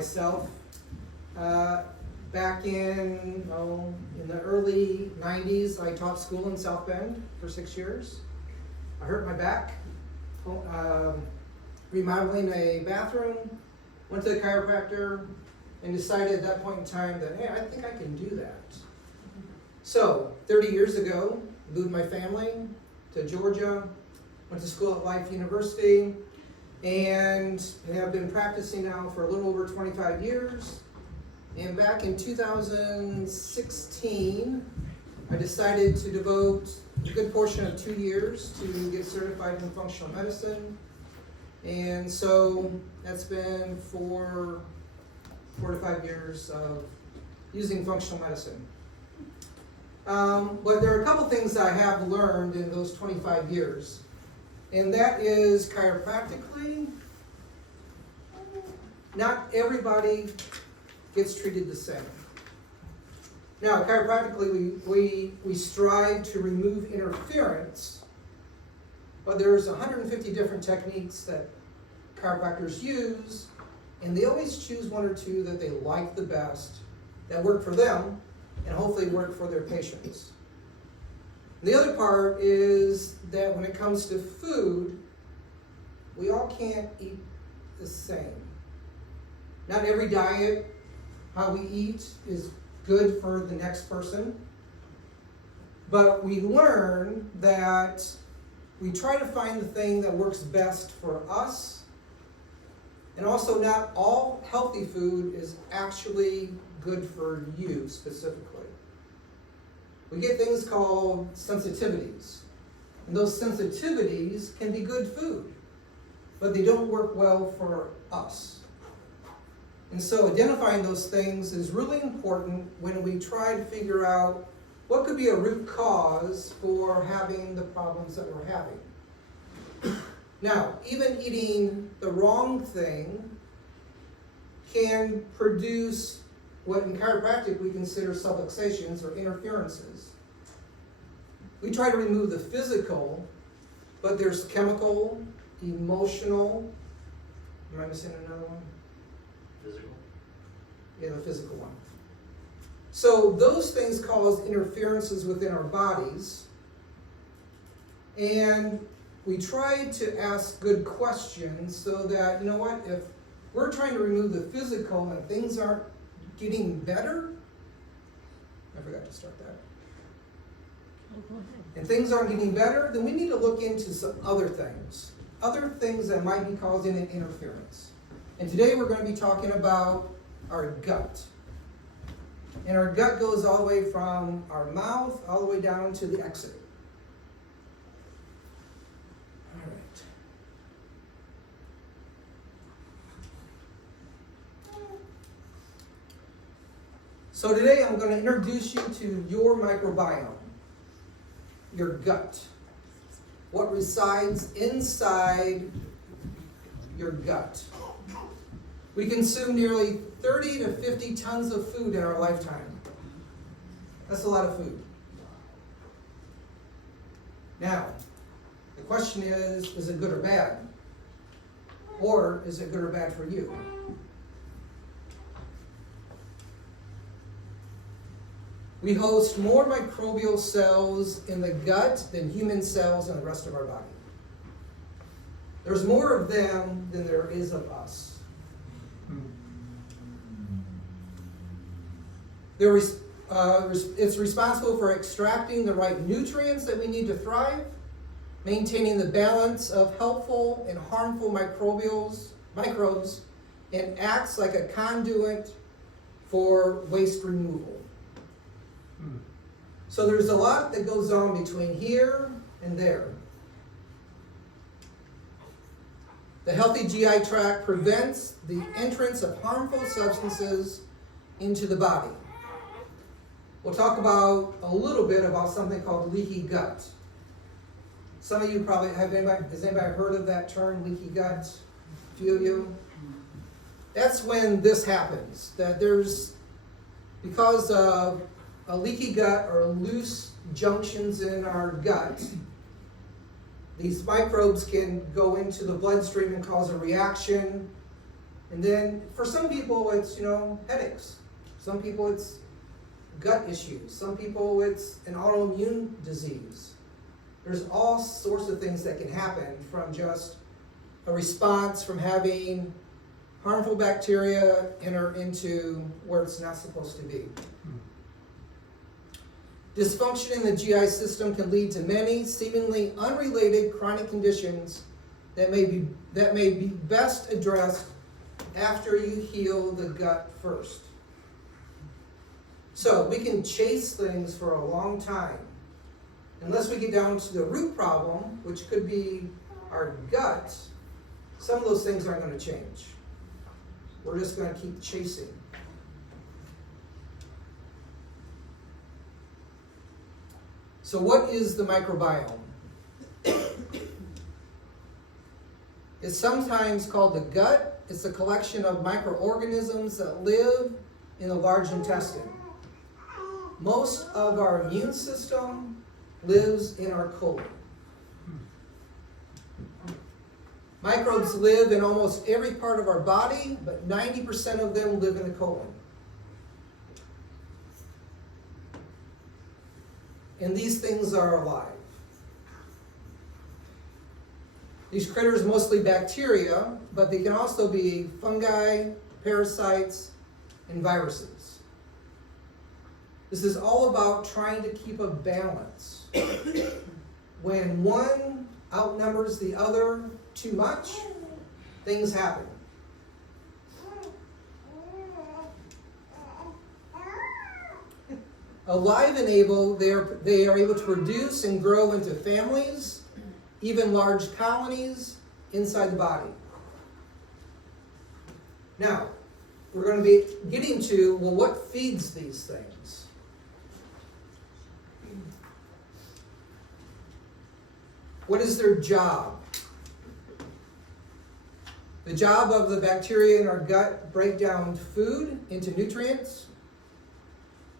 myself. Back in the early 90s, I taught school in South Bend for 6 years. I hurt my back, remodeling a bathroom, went to the chiropractor, and decided at that point in time that, hey, I think I can do that. So, 30 years ago, moved my family to Georgia, went to school at Life University, and have been practicing now for a little over 25 years. And back in 2016, I decided to devote a good portion of 2 years to get certified in functional medicine. And so that's been 4 to 5 years of using functional medicine. But there are a couple things I have learned in those 25 years. And that is chiropractically, not everybody gets treated the same. Now, chiropractically, we strive to remove interference, but there's 150 different techniques that chiropractors use, and they always choose 1 or 2 that they like the best, that work for them, and hopefully work for their patients. The other part is that when it comes to food, we all can't eat the same. Not every diet, how we eat, is good for the next person. But we learn that we try to find the thing that works best for us. And also, not all healthy food is actually good for you specifically. We get things called sensitivities. And those sensitivities can be good food, but they don't work well for us. And so identifying those things is really important when we try to figure out what could be a root cause for having the problems that we're having. Now, even eating the wrong thing can produce what in chiropractic we consider subluxations or interferences. We try to remove the physical, but there's chemical, emotional, am I missing another one? Physical? Yeah, the physical one. So those things cause interferences within our bodies, and we try to ask good questions so that, you know what, if we're trying to remove the physical and things aren't getting better, I forgot to start that. And things aren't getting better, then we need to look into some other things that might be causing an interference. And today we're going to be talking about our gut. And our gut goes all the way from our mouth all the way down to the exit. All right. So today I'm going to introduce you to your microbiome, your gut. What resides inside your gut. We consume nearly 30 to 50 tons of food in our lifetime. That's a lot of food. Now, the question is it good or bad? Or is it good or bad for you? We host more microbial cells in the gut than human cells in the rest of our body. There's more of them than there is of us. It's responsible for extracting the right nutrients that we need to thrive, maintaining the balance of helpful and harmful microbes, and acts like a conduit for waste removal. So there's a lot that goes on between here and there. The healthy GI tract prevents the entrance of harmful substances into the body. We'll talk about a little bit about something called leaky gut. Some of you probably has anybody heard of that term, leaky gut? A few of you? That's when this happens, that because of a leaky gut or loose junctions in our gut, these microbes can go into the bloodstream and cause a reaction, And then for some people it's, headaches. Some people it's gut issues. Some people it's an autoimmune disease. There's all sorts of things that can happen from just a response from having harmful bacteria enter into where it's not supposed to be. Dysfunction in the GI system can lead to many seemingly unrelated chronic conditions that may be best addressed after you heal the gut first. So we can chase things for a long time. Unless we get down to the root problem, which could be our gut, some of those things aren't going to change. We're just going to keep chasing. So what is the microbiome? It's sometimes called the gut. It's a collection of microorganisms that live in the large intestine. Most of our immune system lives in our colon. Microbes live in almost every part of our body, but 90% of them live in the colon. And these things are alive. These critters are mostly bacteria, but they can also be fungi, parasites, and viruses. This is all about trying to keep a balance. When one outnumbers the other too much, things happen. Alive and able, they are able to produce and grow into families, even large colonies inside the body. Now, we're going to be getting to, well, what feeds these things? What is their job? The job of the bacteria in our gut break down food into nutrients.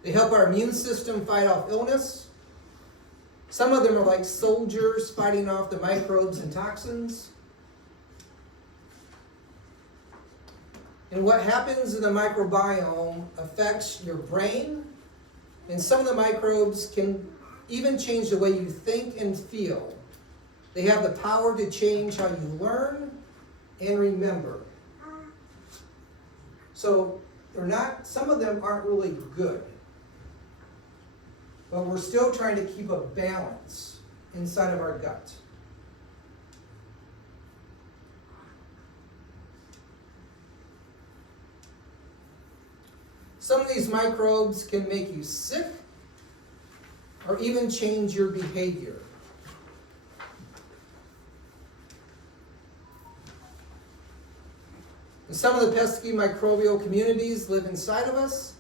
They help our immune system fight off illness. Some of them are like soldiers fighting off the microbes and toxins. And what happens in the microbiome affects your brain, and some of the microbes can even change the way you think and feel. They have the power to change how you learn and remember. So some of them aren't really good. But we're still trying to keep a balance inside of our gut. Some of these microbes can make you sick or even change your behavior. And some of the pesky microbial communities live inside of us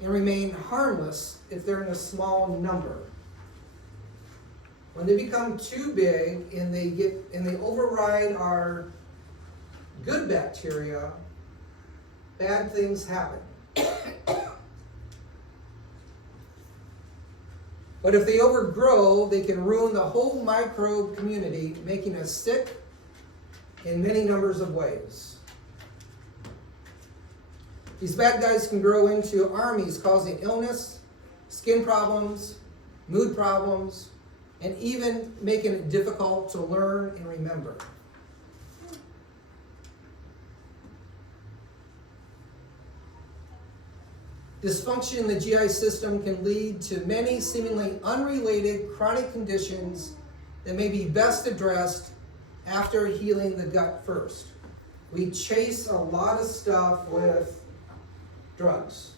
and remain harmless if they're in a small number. When they become too big and they override our good bacteria, bad things happen. But if they overgrow, they can ruin the whole microbe community, making us sick in many numbers of ways. These bad guys can grow into armies, causing illness, skin problems, mood problems, and even making it difficult to learn and remember. Dysfunction in the GI system can lead to many seemingly unrelated chronic conditions that may be best addressed after healing the gut first. We chase a lot of stuff with drugs.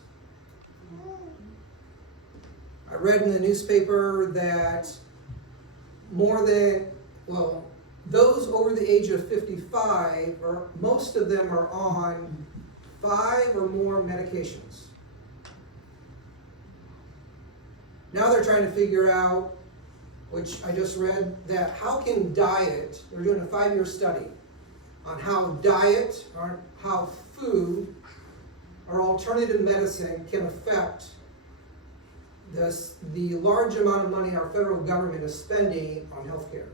I read in the newspaper that those over the age of 55, or most of them are on 5 or more medications. Now they're trying to figure out, which I just read, that how can diet, they're doing a 5-year study on how diet or how food or alternative medicine can affect the large amount of money our federal government is spending on healthcare.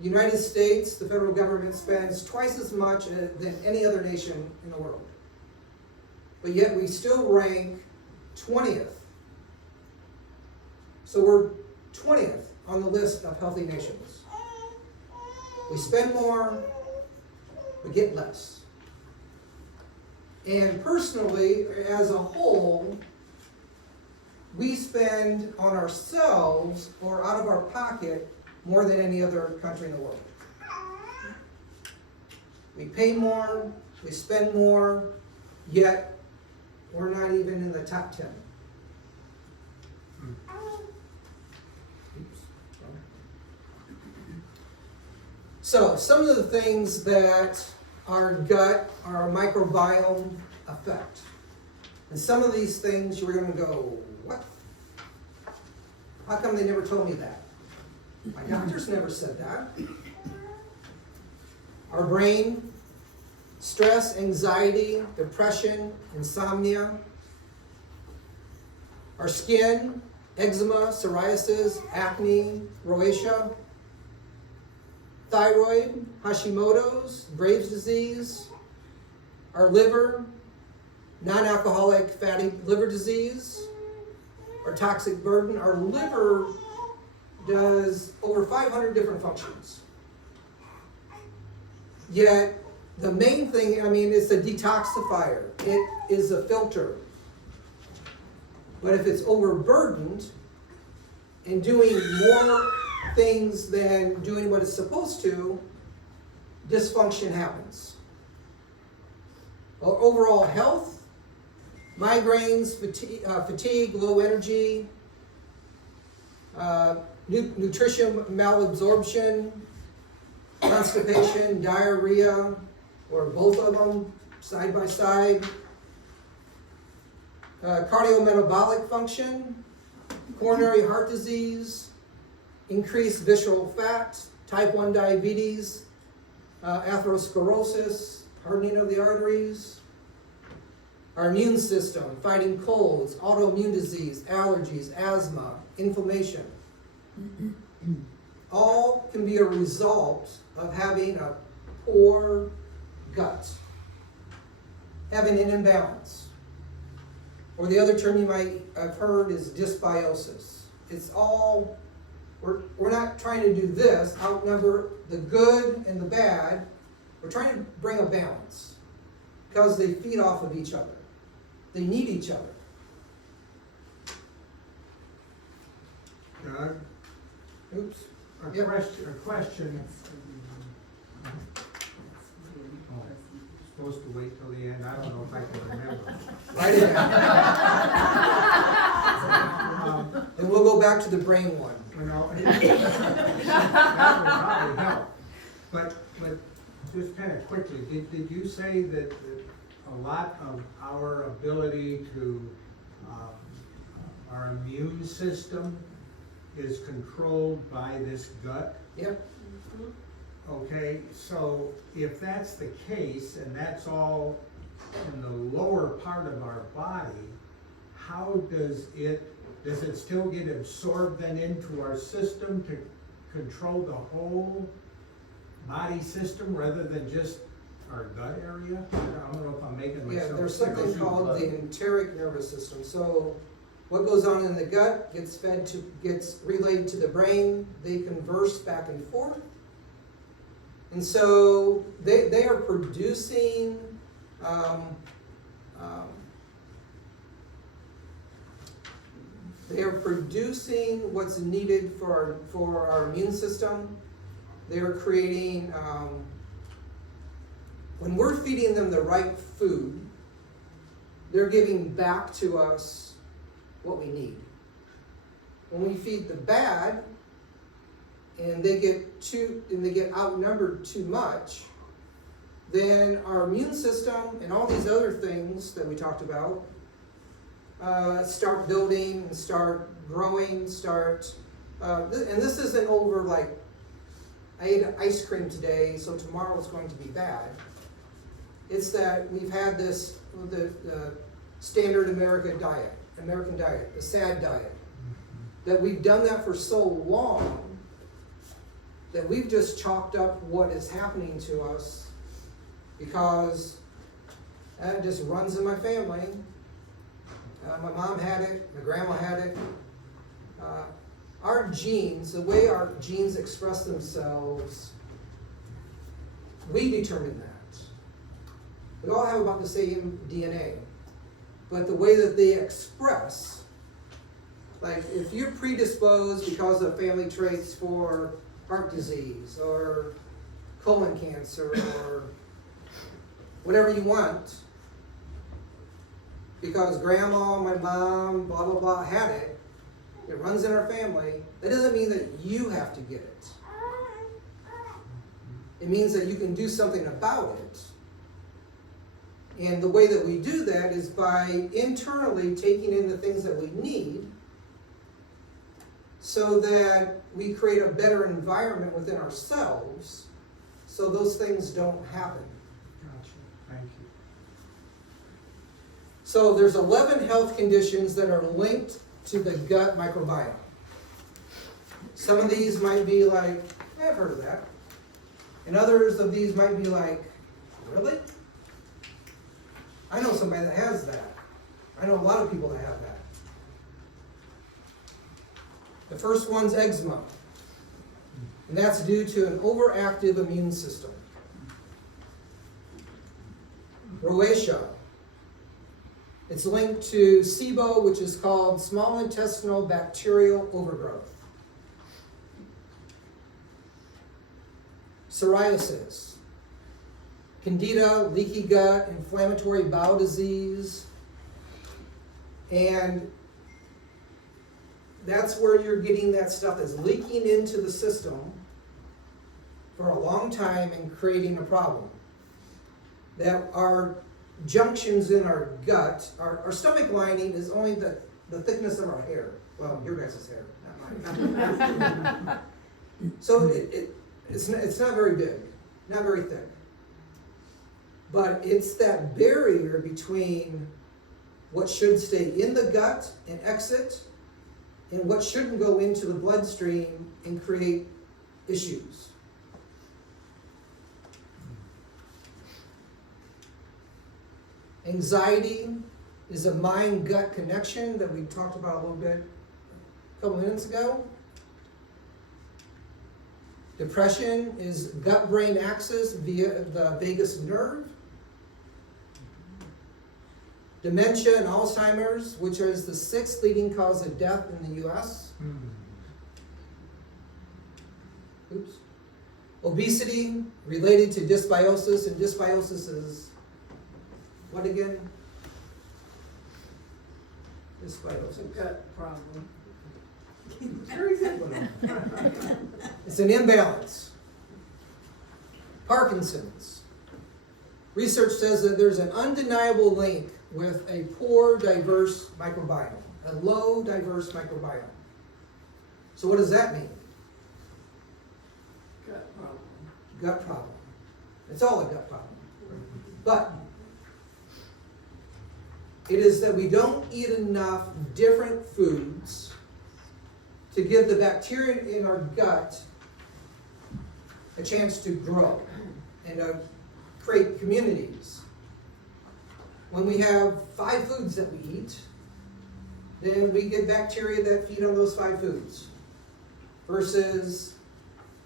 The United States, the federal government spends twice as much than any other nation in the world. But yet we still rank 20th. So we're 20th on the list of healthy nations. We spend more, we get less. And personally, as a whole, we spend on ourselves or out of our pocket more than any other country in the world. We pay more, we spend more, yet we're not even in the top 10. So, some of the things that our gut, our microbiome affect. And some of these things you're going to go, what? How come they never told me that? My doctors never said that. Our brain, stress, anxiety, depression, insomnia. Our skin, eczema, psoriasis, acne, rosacea. Thyroid, Hashimoto's, Graves' disease. Our liver, non-alcoholic fatty liver disease. Our toxic burden. Our liver does over 500 different functions. Yet, the main thing, it's a detoxifier. It is a filter. But if it's overburdened and doing more things than doing what it's supposed to, dysfunction happens. Well, overall health, migraines, fatigue, low energy, nutrition malabsorption, constipation, diarrhea, or both of them side by side, cardiometabolic function, coronary heart disease, increased visceral fat, type 1 diabetes, atherosclerosis, hardening of the arteries, our immune system, fighting colds, autoimmune disease, allergies, asthma, inflammation. All can be a result of having a poor gut, having an imbalance. Or the other term you might have heard is dysbiosis. It's all, we're not trying to do this, outnumber the good and the bad. We're trying to bring a balance because they feed off of each other. They need each other. Doug? Oops. A Yep. question. Oh, supposed to wait till the end. I don't know if I can remember. Write it down. And we'll go back to the brain one. You know, that would probably help. But just kind of quickly, did you say that a lot of our ability to, our immune system is controlled by this gut? Yep. Okay, so if that's the case, and that's all in the lower part of our body, how does it still get absorbed then into our system to control the whole body system rather than just our gut area? I don't know if I'm making myself. Yeah, there's something called the enteric nervous system. So what goes on in the gut gets relayed to the brain. They converse back and forth. And so they are producing what's needed for our immune system. They are creating, when we're feeding them the right food, they're giving back to us what we need. When we feed the bad, and they get outnumbered too much, then our immune system and all these other things that we talked about start building and start growing, and this isn't over like, I ate ice cream today, so tomorrow it's going to be bad. It's that we've had this, the standard American diet, the SAD diet, that we've done that for so long that we've just chalked up what is happening to us because it just runs in my family. My mom had it, my grandma had it. Our genes, the way our genes express themselves, we determine that. We all have about the same DNA, but the way that they express, like if you're predisposed because of family traits for heart disease or colon cancer or whatever you want, because grandma, my mom, blah, blah, blah, had it, it runs in our family, that doesn't mean that you have to get it. It means that you can do something about it. And the way that we do that is by internally taking in the things that we need so that we create a better environment within ourselves so those things don't happen. Gotcha, thank you. So there's 11 health conditions that are linked to the gut microbiome. Some of these might be like, I've heard of that. And others of these might be like, really? I know somebody that has that. I know a lot of people that have that. The first one's eczema. And that's due to an overactive immune system. Rosacea. It's linked to SIBO, which is called small intestinal bacterial overgrowth. Psoriasis. Candida, leaky gut, inflammatory bowel disease. And that's where you're getting that stuff that's leaking into the system for a long time and creating a problem. That our junctions in our gut, our stomach lining is only the thickness of our hair. Well, your guys' hair, not mine. So it's not very big, not very thick. But it's that barrier between what should stay in the gut and exit and what shouldn't go into the bloodstream and create issues. Anxiety is a mind-gut connection that we talked about a little bit a couple minutes ago. Depression is gut-brain axis via the vagus nerve. Dementia and Alzheimer's, which is the 6th leading cause of death in the U.S. Oops. Obesity related to dysbiosis, and dysbiosis is what again? Dysbiosis. Gut problem. It's an imbalance. Parkinson's. Research says that there's an undeniable link with a poor, diverse microbiome, a low, diverse microbiome. So what does that mean? Gut problem. Gut problem. It's all a gut problem. But it is that we don't eat enough different foods to give the bacteria in our gut a chance to grow and to create communities. When we have 5 foods that we eat, then we get bacteria that feed on those 5 foods versus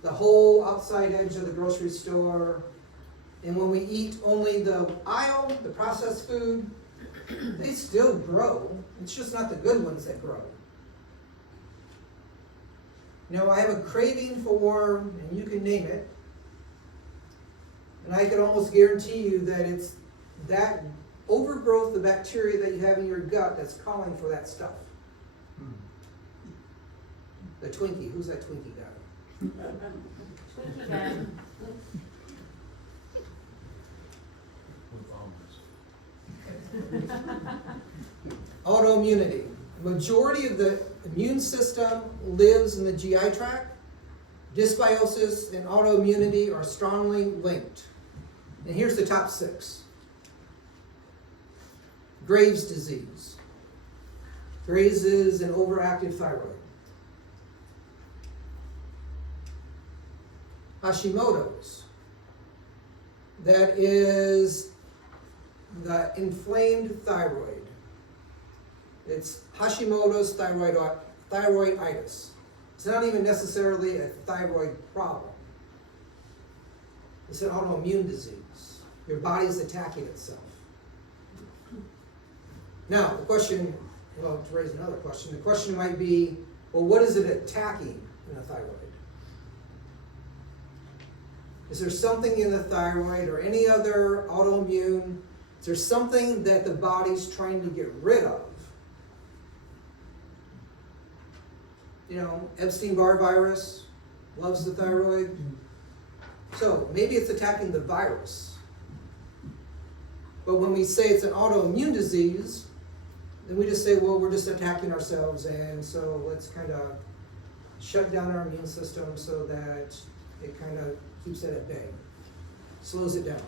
the whole outside edge of the grocery store. And when we eat only the aisle, the processed food, they still grow. It's just not the good ones that grow. You know, I have a craving for, and you can name it, and I can almost guarantee you that it's that overgrowth of bacteria that you have in your gut that's calling for that stuff. The Twinkie. Who's that Twinkie guy? Twinkie guy. Autoimmunity. Majority of the immune system lives in the GI tract. Dysbiosis and autoimmunity are strongly linked. And here's the top 6. Graves' disease. Graves is an overactive thyroid. Hashimoto's. That is the inflamed thyroid. It's Hashimoto's thyroiditis. It's not even necessarily a thyroid problem. It's an autoimmune disease. Your body is attacking itself. Now, the question, well, to raise another question, the question might be, well, what is it attacking in the thyroid? Is there something in the thyroid or any other autoimmune? Is there something that the body's trying to get rid of? You know, Epstein-Barr virus loves the thyroid. So maybe it's attacking the virus. But when we say it's an autoimmune disease, then we just say, well, we're just attacking ourselves, and so let's kind of shut down our immune system so that it kind of keeps it at bay, slows it down.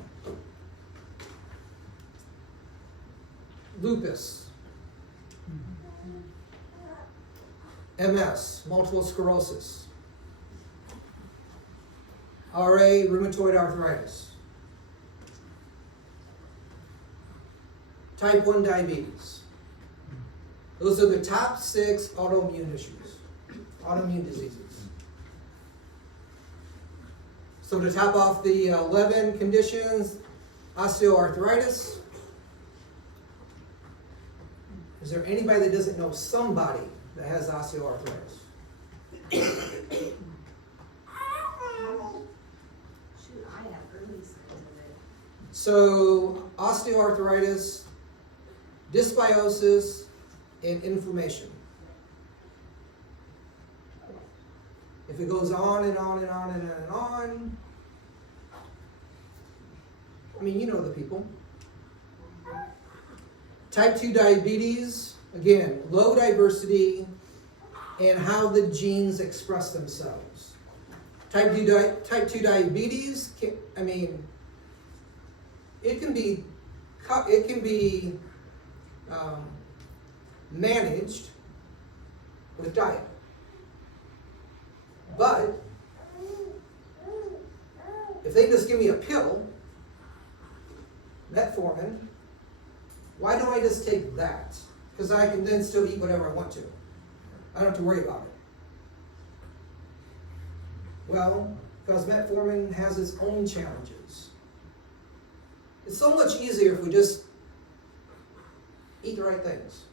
Lupus, MS, multiple sclerosis, RA, rheumatoid arthritis, type 1 diabetes. Those are the top 6 autoimmune issues, autoimmune diseases. So to top off the 11 conditions, osteoarthritis. Is there anybody that doesn't know somebody that has osteoarthritis? Shoot, I have early signs of it. So osteoarthritis, dysbiosis, and inflammation. If it goes on and on and on and on and on, I mean, you know the people. Type 2 diabetes, again, low diversity and how the genes express themselves. Type 2 diabetes, I mean, it can be managed with diet. But if they just give me a pill, metformin, why don't I just take that? Because I can then still eat whatever I want to. I don't have to worry about it. Well, because metformin has its own challenges. It's so much easier if we just eat the right things.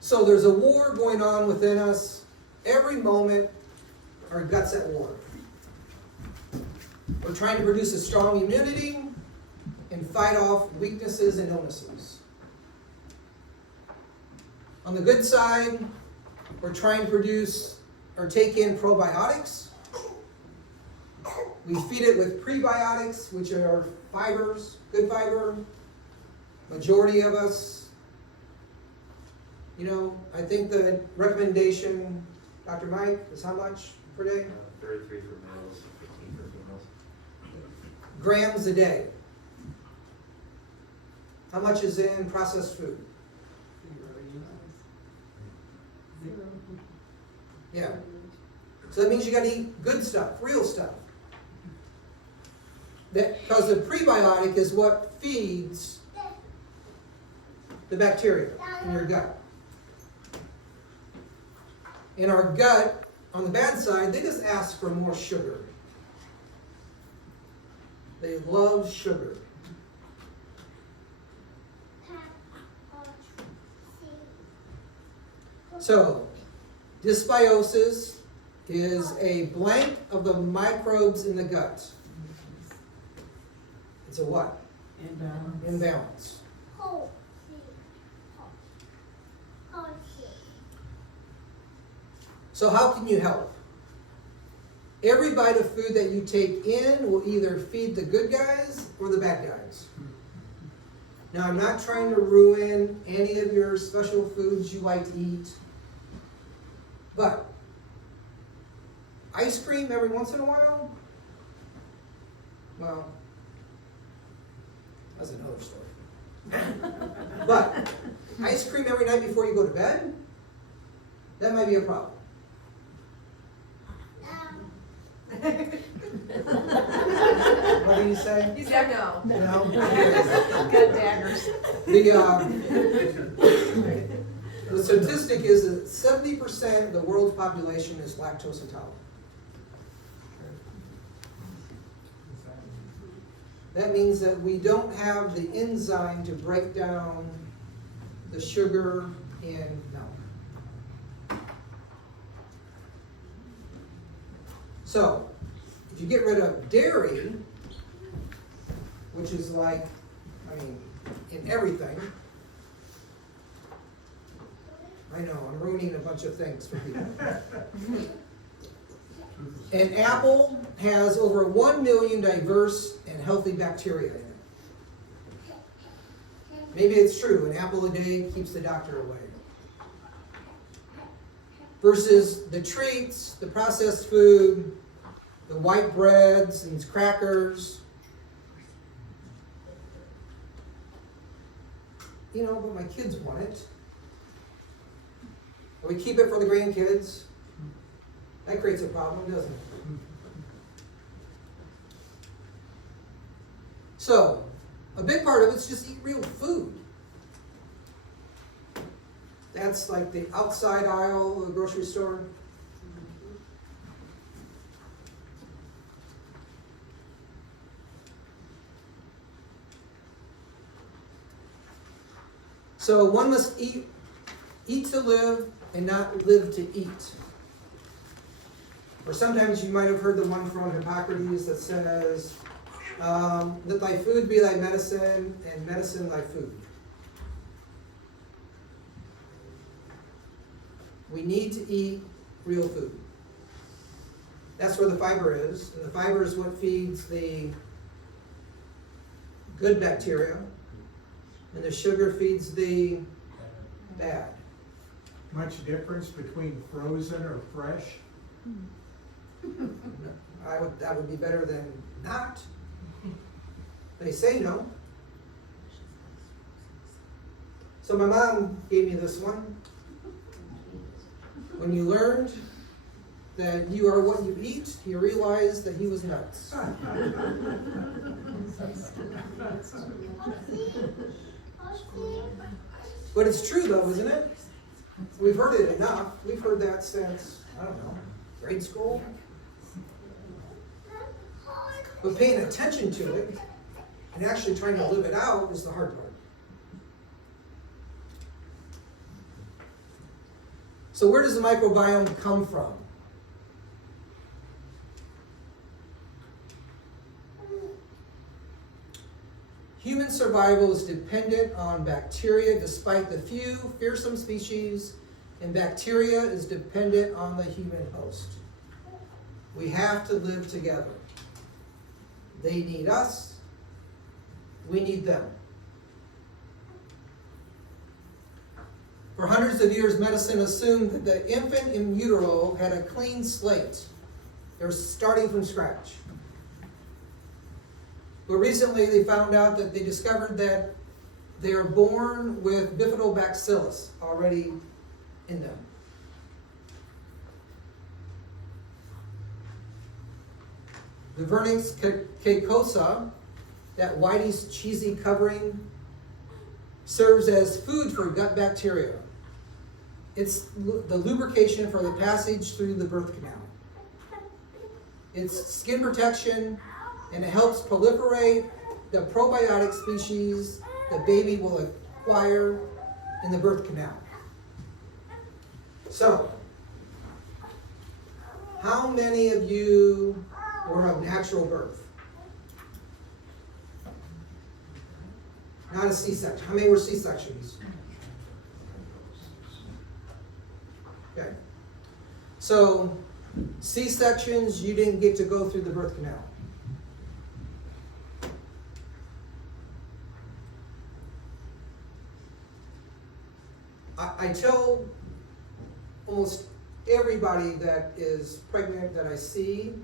So there's a war going on within us. Every moment, our gut's at war. We're trying to produce a strong immunity and fight off weaknesses and illnesses. On the good side, we're trying to produce or take in probiotics. We feed it with prebiotics, which are fibers, good fiber. Majority of us, you know, I think the recommendation, Dr. Mike, is how much per day? 33 for males, 15 for females. Grams a day. How much is in processed food? Yeah. So that means you got to eat good stuff, real stuff. Because the prebiotic is what feeds the bacteria in your gut. In our gut, on the bad side, they just ask for more sugar. They love sugar. So, dysbiosis is a blank of the microbes in the gut. It's a what? Imbalance. So how can you help? Every bite of food that you take in will either feed the good guys or the bad guys. Now, I'm not trying to ruin any of your special foods you like to eat, but ice cream every once in a while, well, that's another story. But ice cream every night before you go to bed, that might be a problem. What do you say? He said no. No? Got daggers. The statistic is that 70% of the world's population is lactose intolerant. That means that we don't have the enzyme to break down the sugar in milk. So, if you get rid of dairy, which is like, in everything, I know, I'm ruining a bunch of things for people. An apple has over 1 million diverse and healthy bacteria in it. Maybe it's true, an apple a day keeps the doctor away. Versus the treats, the processed food, the white breads and crackers. You know, but my kids want it. Or we keep it for the grandkids. That creates a problem, doesn't it? So, a big part of it is just eat real food. That's like the outside aisle of the grocery store. So one must eat to live and not live to eat. Or sometimes you might have heard the one from Hippocrates that says, let thy food be thy medicine, and medicine thy food. We need to eat real food. That's where the fiber is, and the fiber is what feeds the good bacteria, and the sugar feeds the bad. Much difference between frozen or fresh? That would be better than not. They say no. So my mom gave me this one. When you learned that you are what you eat, you realized that he was nuts. But it's true though, isn't it? We've heard it enough. We've heard that since, I don't know, grade school. But paying attention to it and actually trying to live it out is the hard part. So where does the microbiome come from? Human survival is dependent on bacteria despite the few fearsome species, and bacteria is dependent on the human host. We have to live together. They need us, we need them. For hundreds of years, medicine assumed that the infant in utero had a clean slate. They're starting from scratch. But recently they found out that they discovered that they are born with bifidobacillus already in them. The vernix cacosa, that whitey cheesy covering, serves as food for gut bacteria. It's the lubrication for the passage through the birth canal. It's skin protection, and it helps proliferate the probiotic species the baby will acquire in the birth canal. So, how many of you were of natural birth? Not a C-section. How many were C-sections? Okay. So, C-sections, you didn't get to go through the birth canal. I tell almost everybody that is pregnant that I see,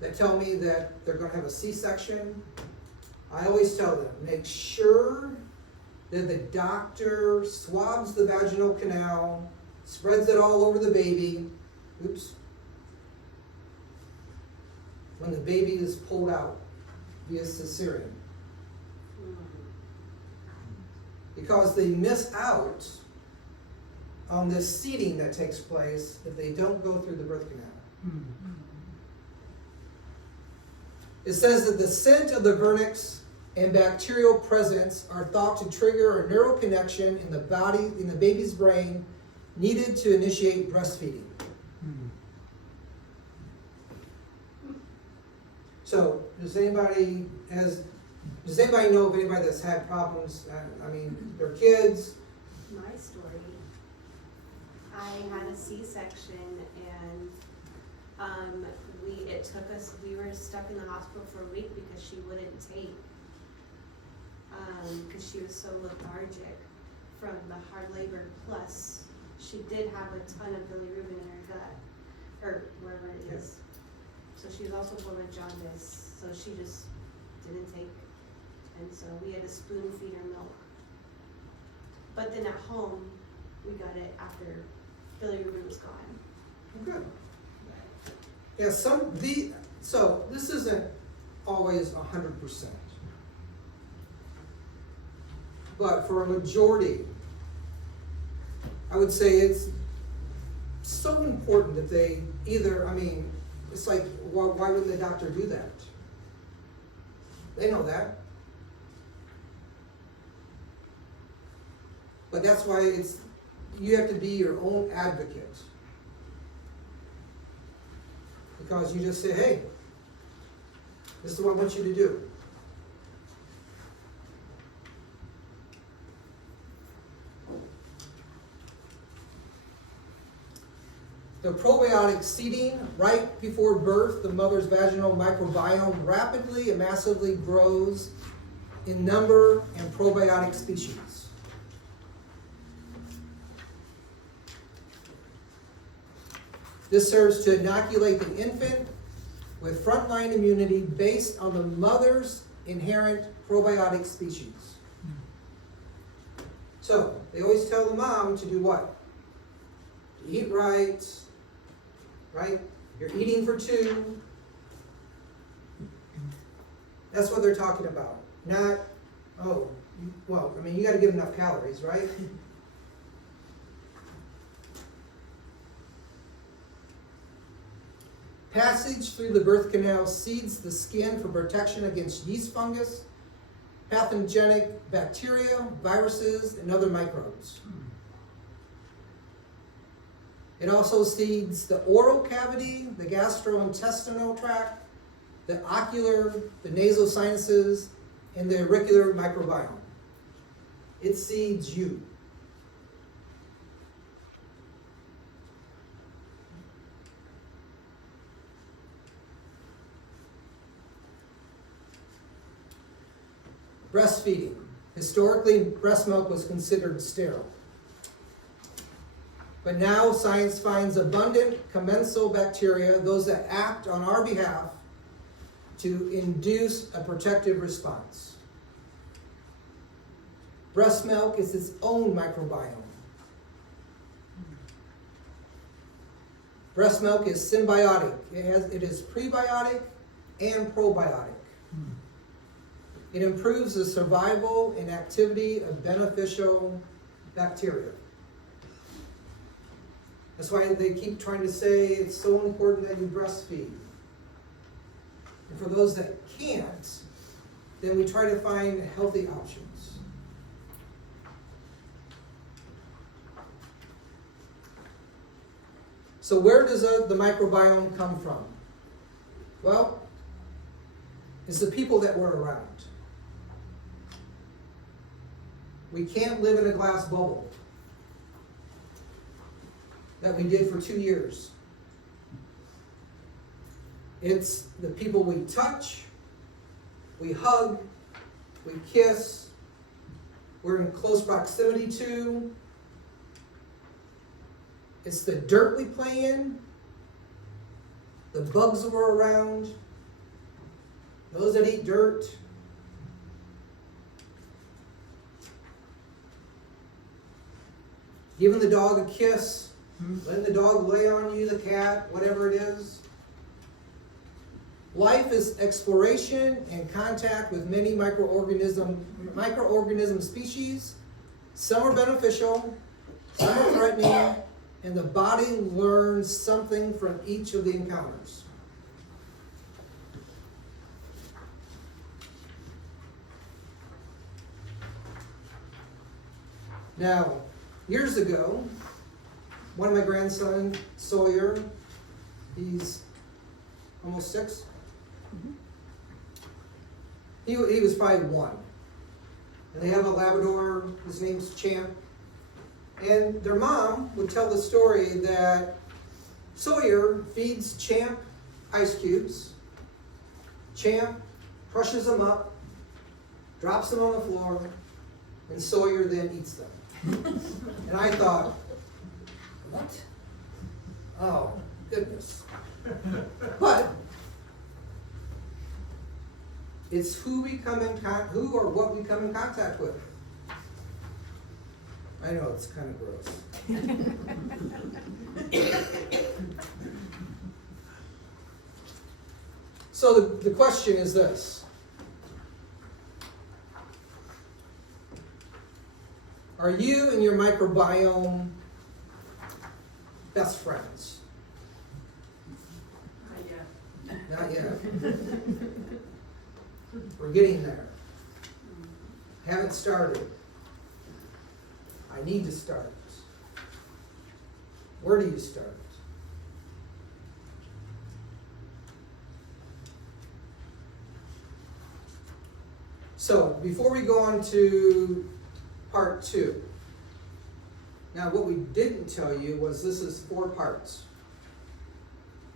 that tell me that they're going to have a C-section, I always tell them, make sure then the doctor swabs the vaginal canal, spreads it all over the baby. Oops. When the baby is pulled out via cesarean. Because they miss out on this seeding that takes place if they don't go through the birth canal. It says that the scent of the vernix and bacterial presence are thought to trigger a neural connection in the baby's brain needed to initiate breastfeeding. So, does anybody know of anybody that's had problems? I mean, their kids. My story, I had a C-section and we were stuck in the hospital for a week because she wouldn't take. Because she was so lethargic from the hard labor, plus she did have a ton of bilirubin in her gut, or wherever it is. So she was also born with jaundice, so she just didn't take. And so we had to spoon feed her milk. But then at home, we got it after bilirubin was gone. Good. Yeah, so this isn't always 100%. But for a majority, I would say it's so important that they either, it's like, why wouldn't the doctor do that? They know that. But that's why you have to be your own advocate. Because you just say, hey, this is what I want you to do. The probiotic seeding right before birth, the mother's vaginal microbiome rapidly and massively grows in number and probiotic species. This serves to inoculate the infant with frontline immunity based on the mother's inherent probiotic species. So, they always tell the mom to do what? To eat right? You're eating for two. That's what they're talking about. Not, you got to give enough calories, right? Passage through the birth canal seeds the skin for protection against yeast fungus, pathogenic bacteria, viruses, and other microbes. It also seeds the oral cavity, the gastrointestinal tract, the ocular, the nasal sinuses, and the auricular microbiome. It seeds you. Breastfeeding. Historically, breast milk was considered sterile. But now science finds abundant commensal bacteria, those that act on our behalf to induce a protective response. Breast milk is its own microbiome. Breast milk is symbiotic. It is prebiotic and probiotic. It improves the survival and activity of beneficial bacteria. That's why they keep trying to say it's so important that you breastfeed. And for those that can't, then we try to find healthy options. So where does the microbiome come from? Well, it's the people that we're around. We can't live in a glass bubble that we did for 2 years. It's the people we touch, we hug, we kiss, we're in close proximity to. It's the dirt we play in, the bugs that we're around, those that eat dirt. giving the dog a kiss, letting the dog lay on you, the cat, whatever it is. Life is exploration and contact with many microorganism species. Some are beneficial, some are threatening, and the body learns something from each of the encounters. Now, years ago, one of my grandsons, Sawyer, he's almost 6. He was probably 1. And they have a Labrador, his name's Champ. And their mom would tell the story that Sawyer feeds Champ ice cubes. Champ crushes them up, drops them on the floor, and Sawyer then eats them. And I thought, what? Oh, goodness. But it's who or what we come in contact with. I know it's kind of gross. So the question is this. Are you and your microbiome best friends? Not yet. We're getting there. Haven't started. I need to start. Where do you start? So, before we go on to part 2. Now, what we didn't tell you was this is 4 parts.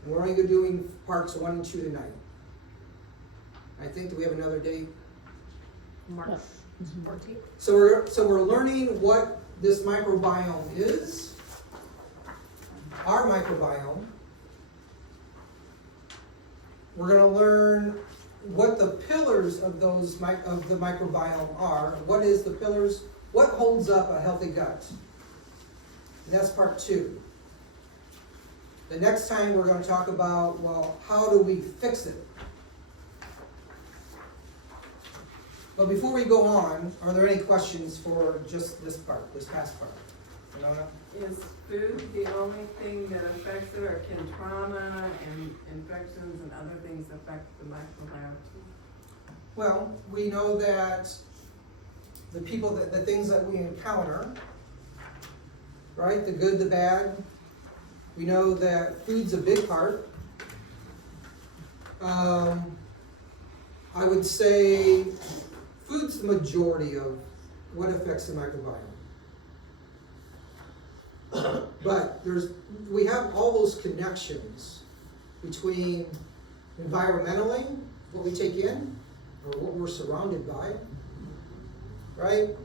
And we're only doing parts 1 and 2 tonight. I think that we have another date. March 14th. So we're learning what this microbiome is, our microbiome. We're going to learn what the pillars of the microbiome are. What is the pillars? What holds up a healthy gut? And that's part 2. The next time we're going to talk about, well, how do we fix it? But before we go on, are there any questions for just this part, this past part? Winona? Is food the only thing that affects it, or can trauma and infections and other things affect the microbiome? Well, we know that the things that we encounter, right? The good, the bad. We know that food's a big part. I would say food's the majority of what affects the microbiome. But we have all those connections between environmentally, what we take in, or what we're surrounded by, right?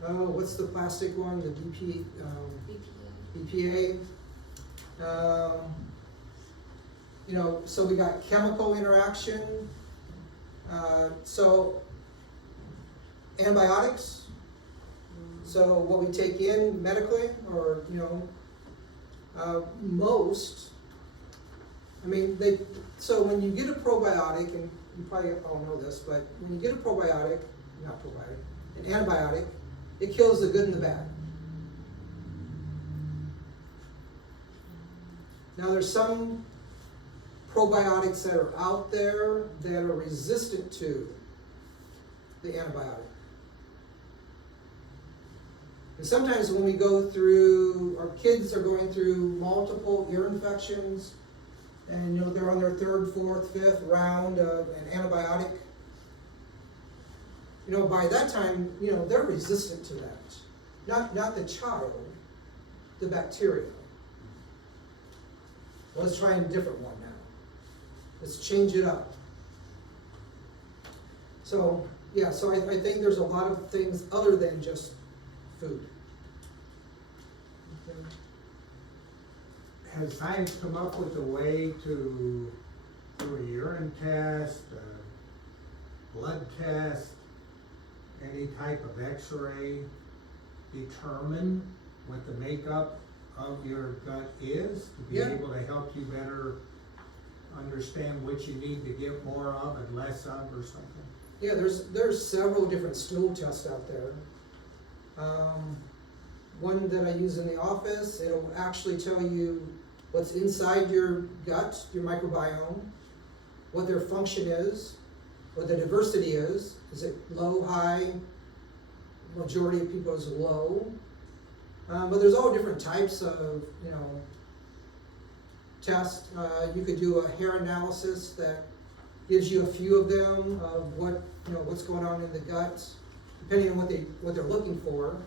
What's the plastic one? The BPA. So we got chemical interaction. So antibiotics. So what we take in medically, or so when you get a probiotic, and you probably all know this, but when you get a an antibiotic, it kills the good and the bad. Now there's some probiotics that are out there that are resistant to the antibiotic. And sometimes when we go through, our kids are going through multiple ear infections, and they're on their 3rd, 4th, 5th round of an antibiotic. By that time, they're resistant to that. Not the child, the bacteria. Well, let's try a different one now. Let's change it up. So, I think there's a lot of things other than just food. Has science come up with a way to do a urine test, a blood test, any type of x-ray determine what the makeup of your gut is? To be Yeah. able to help you better understand what you need to get more of and less of or something? Yeah, there's several different stool tests out there. One that I use in the office, it'll actually tell you what's inside your gut, your microbiome, what their function is, what the diversity is it low, high? Majority of people is low. But there's all different types of, tests. You could do a hair analysis that gives you a few of them of what's going on in the gut, depending on what they're looking for.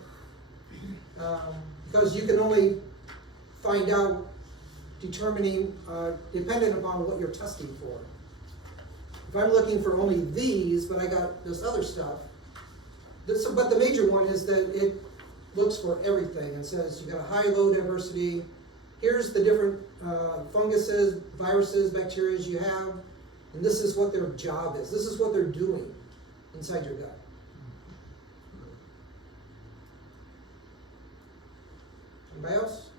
Because you can only find out dependent upon what you're testing for. If I'm looking for only these, but I got this other stuff, but the major one is that it looks for everything and says you got a high, low diversity. Here's the different funguses, viruses, bacteria you have, and this is what their job is. This is what they're doing inside your gut. Anybody else?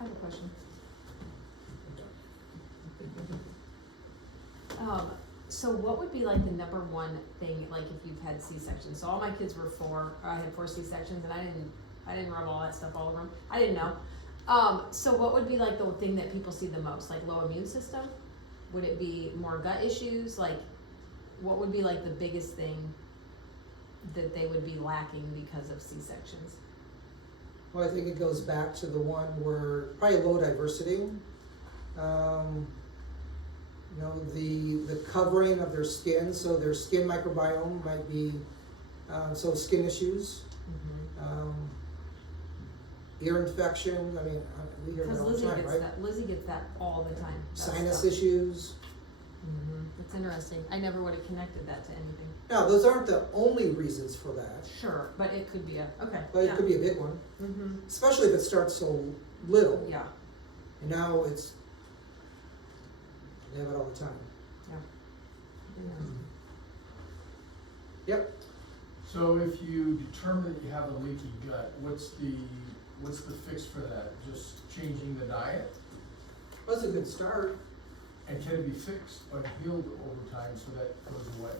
I have a question. So what would be like the number one thing, like if you've had C-sections? So all my kids were I had 4 C-sections, and I didn't rub all that stuff all over them. I didn't know. So what would be like the thing that people see the most? Like low immune system? Would it be more gut issues? Like, what would be like the biggest thing that they would be lacking because of C-sections? Well, I think it goes back to the one where probably low diversity. The covering of their skin, so their skin microbiome might be, so skin issues, ear infection, we hear that Because all the Lizzie time, gets right? that. Lizzie gets that all the time. that Sinus stuff. issues. That's interesting. I never would have connected that to anything. Now, those aren't the only reasons for that, Sure, but it could be okay. but it could be a big one, Mm-hmm. especially if it starts so little. Yeah. And now they have it all the time. Yep. So if you determine that you have a leaky gut, what's the fix for that? Just changing the diet? That's a good start. And can it be fixed or healed over time so that goes away?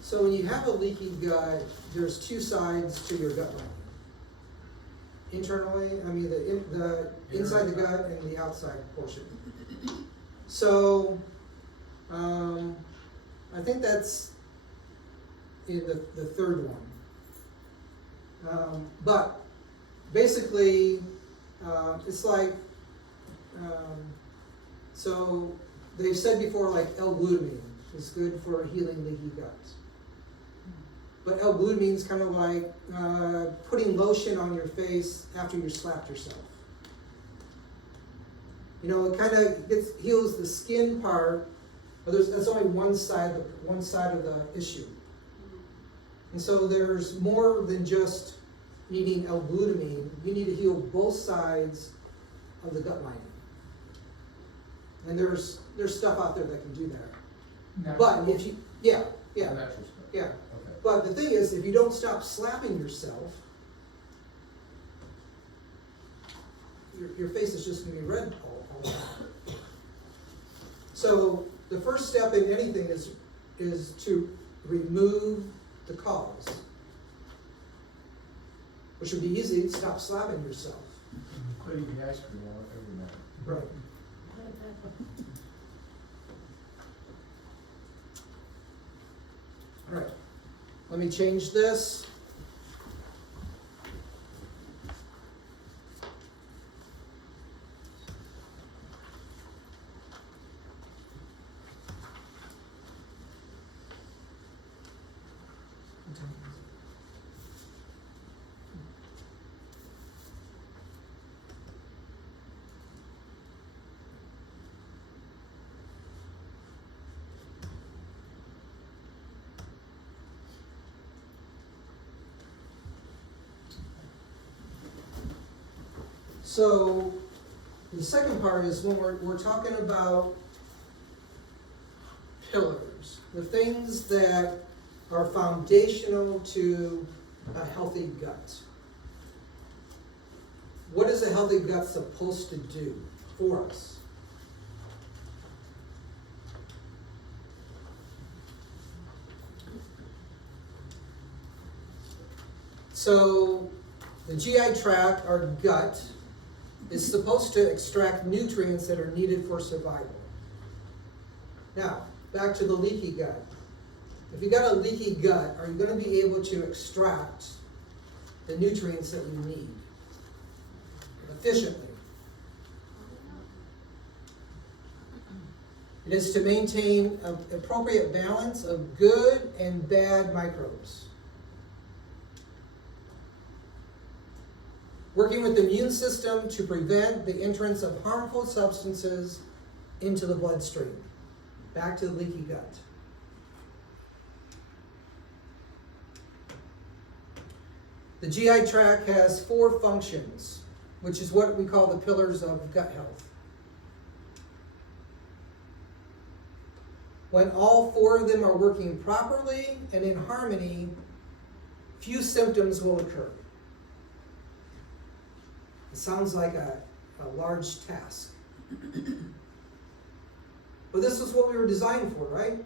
So when you have a leaky gut, there's 2 sides to your gut lining. Internally, the inside the gut and the outside portion. So, I think that's in the third one. But basically, it's like, so they've said before, like L-glutamine is good for healing leaky guts. But L-glutamine is kind of like putting lotion on your face after you slapped yourself. It kind of heals the skin part, but that's only one side of the issue. And so there's more than just needing L-glutamine. You need to heal both sides of the gut lining. And there's stuff out there that can do that. But if you, Natural stuff. yeah. Okay. But the thing is, if you don't stop slapping yourself, your face is just going to be red all the time. So the first step in anything is to remove the cause, which would be easy. Stop slapping yourself. Quit eating ice cream every night. Right. All right. Let me change this. So the second part is when we're talking about pillars, the things that are foundational to a healthy gut. what is a healthy gut supposed to do for us? So the GI tract, our gut, is supposed to extract nutrients that are needed for survival. Now, back to the leaky gut. If you got a leaky gut, are you going to be able to extract the nutrients that you need efficiently? It is to maintain an appropriate balance of good and bad microbes. Working with the immune system to prevent the entrance of harmful substances into the bloodstream. Back to the leaky gut. The GI tract has 4 functions, which is what we call the pillars of gut health. When all 4 of them are working properly and in harmony, few symptoms will occur. It sounds like a large task. But this is what we were designed for, right?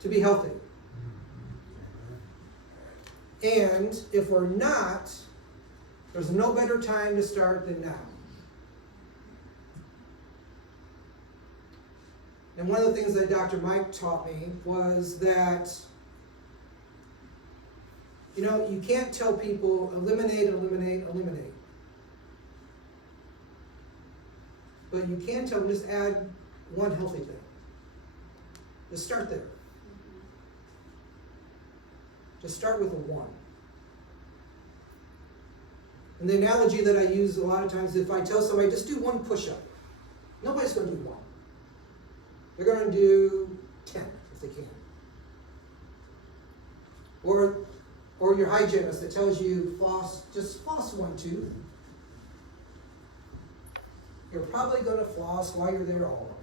To be healthy. And if we're not, there's no better time to start than now. And one of the things that Dr. Mike taught me was that, you know, you can't tell people eliminate, eliminate, eliminate. But you can tell them just add one healthy thing. Just start there. Just start with a 1. And the analogy that I use a lot of times, if I tell somebody, just do 1 push-up, nobody's going to do 1. They're going to do 10 if they can. Or your hygienist that tells you floss, just floss 1 tooth. You're probably going to floss while you're there all along.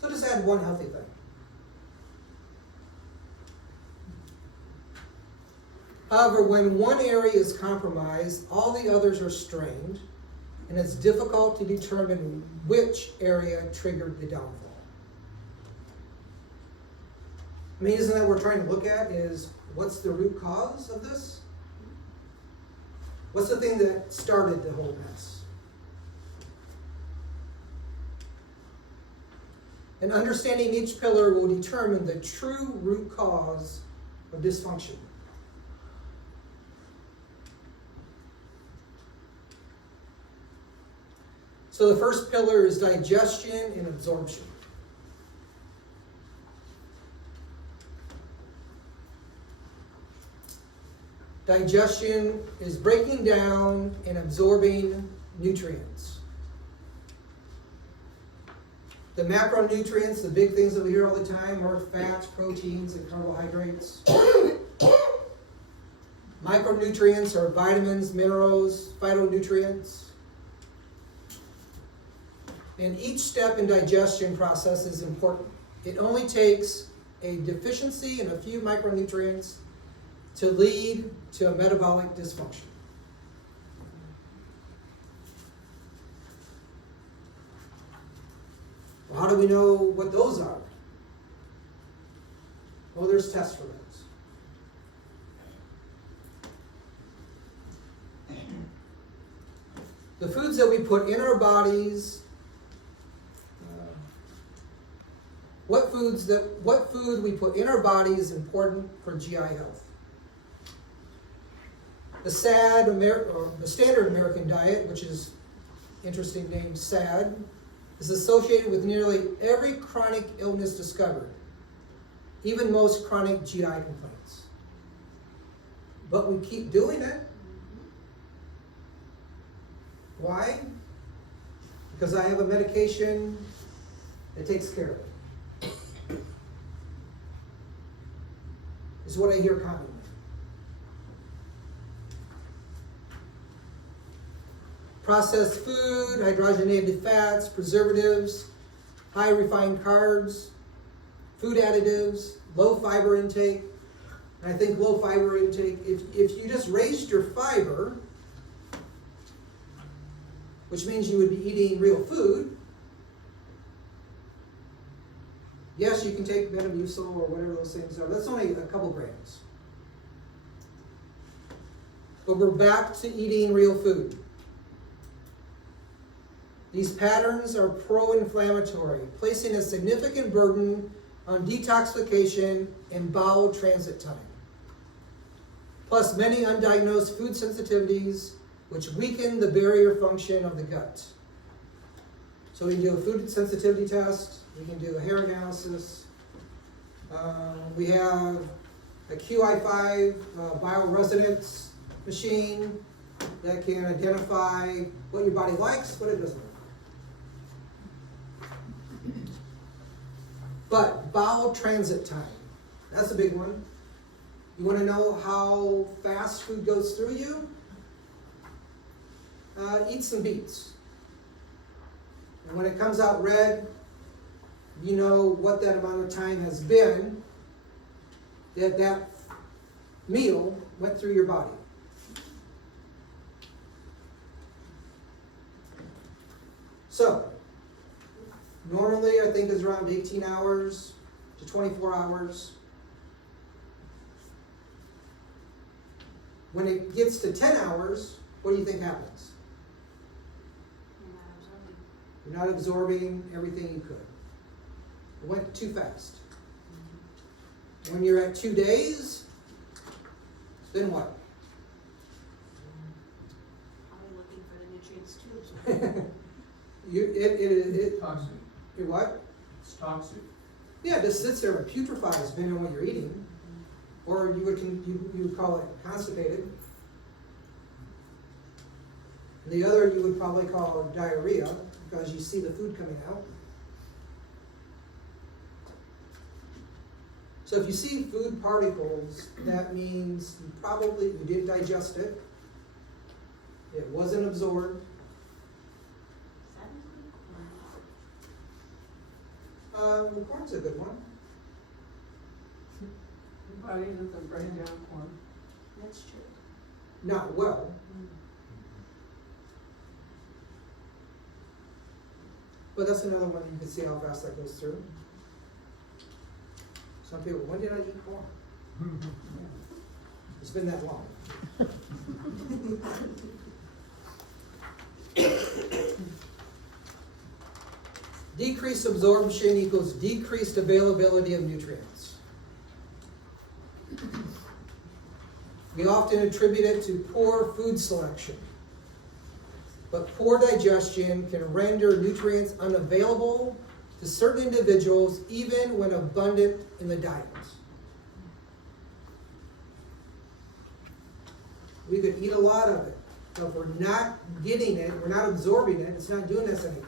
So just add 1 healthy thing. However, when one area is compromised, all the others are strained, and it's difficult to determine which area triggered the downfall. I mean, isn't that what we're trying to look at, is what's the root cause of this? What's the thing that started the whole mess? And understanding each pillar will determine the true root cause of dysfunction. So the first pillar is digestion and absorption. Digestion is breaking down and absorbing nutrients. The macronutrients, the big things that we hear all the time, are fats, proteins, and carbohydrates. Micronutrients are vitamins, minerals, phytonutrients. And each step in digestion process is important. It only takes a deficiency in a few micronutrients to lead to a metabolic dysfunction. Well, how do we know what those are? Well, there's tests for those. The foods that we put in our bodies, what food we put in our body is important for GI health. The standard American diet, which is interesting name, SAD, is associated with nearly every chronic illness discovered, even most chronic GI complaints. But we keep doing it. Why? Because I have a medication that takes care of it. Is what I hear commonly. Processed food, hydrogenated fats, preservatives, high refined carbs, food additives, low fiber intake. And I think low fiber intake, if you just raised your fiber, which means you would be eating real food. Yes, you can take Metamucil or whatever those things are. That's only a couple grams. But we're back to eating real food. These patterns are pro-inflammatory, placing a significant burden on detoxification and bowel transit time. Plus many undiagnosed food sensitivities, which weaken the barrier function of the gut. So we can do a food sensitivity test, we can do a hair analysis. We have a QI5 bioresonance machine that can identify what your body likes, what it doesn't like. But bowel transit time, that's a big one. You want to know how fast food goes through you? Eat some beets. And when it comes out red, you know what that amount of time has been that that meal went through your body. So, normally I think is around 18 hours to 24 hours. When it gets to 10 hours, what do you think happens? You're not absorbing. You're not absorbing everything you could. It went too fast. When you're at 2 days, then what? Probably looking for the nutrients to absorb. It Toxic. you're what? It's toxic. Yeah, it just sits there and putrefies depending on what you're eating. Or you would call it constipated. And the other you would probably call diarrhea because you see the food coming out. So if you see food particles, that means you didn't digest it. It wasn't absorbed. Is that included? The corn's a good one. Your body doesn't break down corn. That's true. Not well. But that's another one you can see how fast that goes through. Some people, when did I eat corn? It's been that long. Decreased absorption equals decreased availability of nutrients. We often attribute it to poor food selection. But poor digestion can render nutrients unavailable to certain individuals even when abundant in the diet. We could eat a lot of it, but if we're not getting it, we're not absorbing it, it's not doing us anything.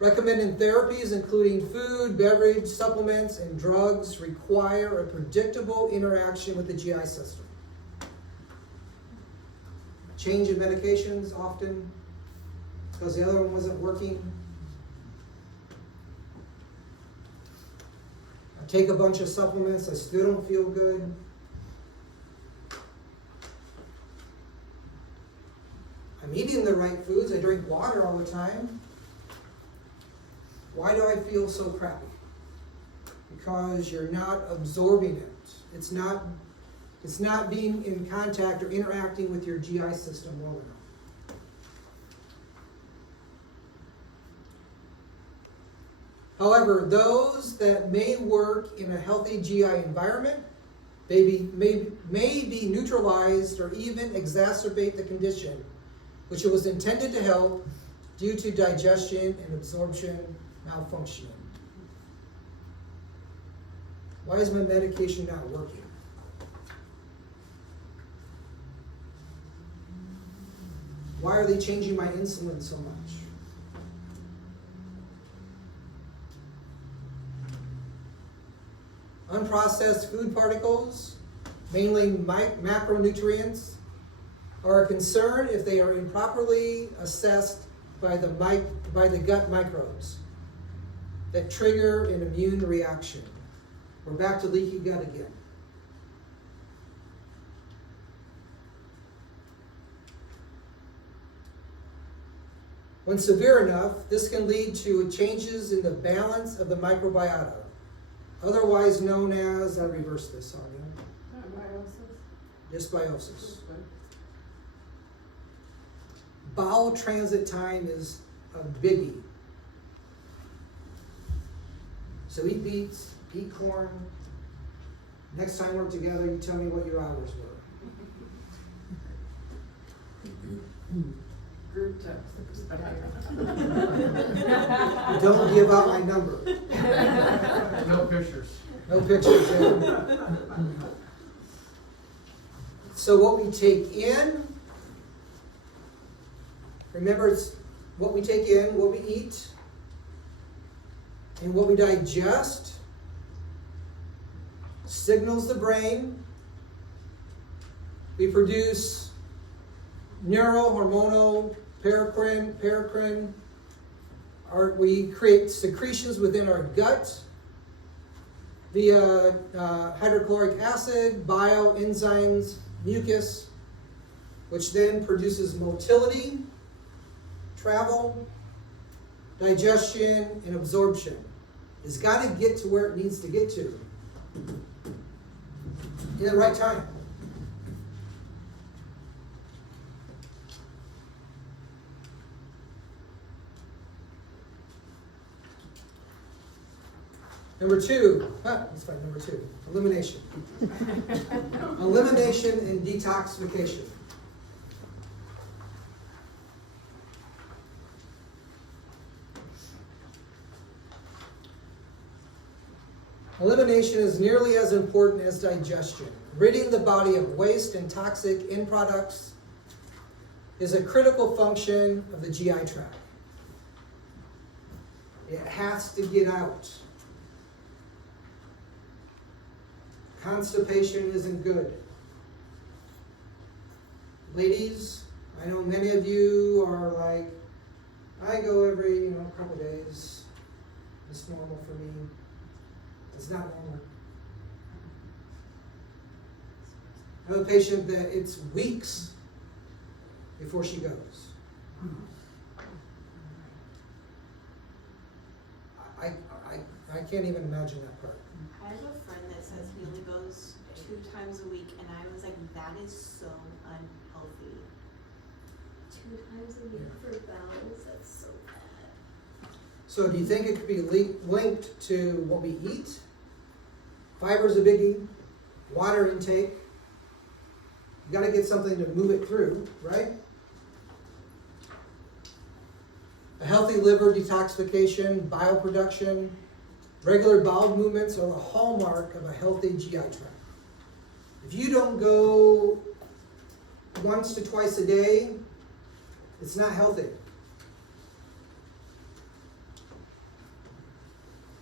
Recommended therapies including food, beverage, supplements, and drugs require a predictable interaction with the GI system. Change in medications often because the other one wasn't working. I take a bunch of supplements, I still don't feel good. I'm eating the right foods, I drink water all the time. Why do I feel so crappy? Because you're not absorbing it. It's not being in contact or interacting with your GI system well enough. However, those that may work in a healthy GI environment may be neutralized or even exacerbate the condition, which it was intended to help due to digestion and absorption malfunctioning. Why is my medication not working? Why are they changing my insulin so much? Unprocessed food particles, mainly macronutrients, are a concern if they are improperly assessed by the gut microbes that trigger an immune reaction. We're back to leaky gut again. When severe enough, this can lead to changes in the balance of the microbiota, otherwise known as, I reverse this on you, dysbiosis. Bowel transit time is a biggie. So eat beets, eat corn. Next time we're together, you tell me what your hours were. Group text. Don't give out my number. No pictures. No pictures, yeah. So what we take in, remember it's what we take in, what we eat, and what we digest signals the brain. We produce neurohormonal paracrine. We create secretions within our gut via hydrochloric acid, bioenzymes, mucus, which then produces motility, travel, digestion, and absorption. It's got to get to where it needs to get to in the right time. Number two, let's find number two, elimination. Elimination and detoxification. Elimination is nearly as important as digestion. Ridding the body of waste and toxic end products is a critical function of the GI tract. It has to get out. Constipation isn't good. Ladies, I know many of you are like, I go every couple days. It's normal for me. It's not normal. I have a patient that it's weeks before she goes. I can't even imagine that part. I have a friend that says he only goes 2 times a week, and I was like, that is so unhealthy. 2 times a week for bowels, that's so bad. So do you think it could be linked to what we eat? Fiber's a biggie. Water intake. You got to get something to move it through, right? A healthy liver detoxification, bile production, regular bowel movements are a hallmark of a healthy GI tract. If you don't go once to twice a day, it's not healthy.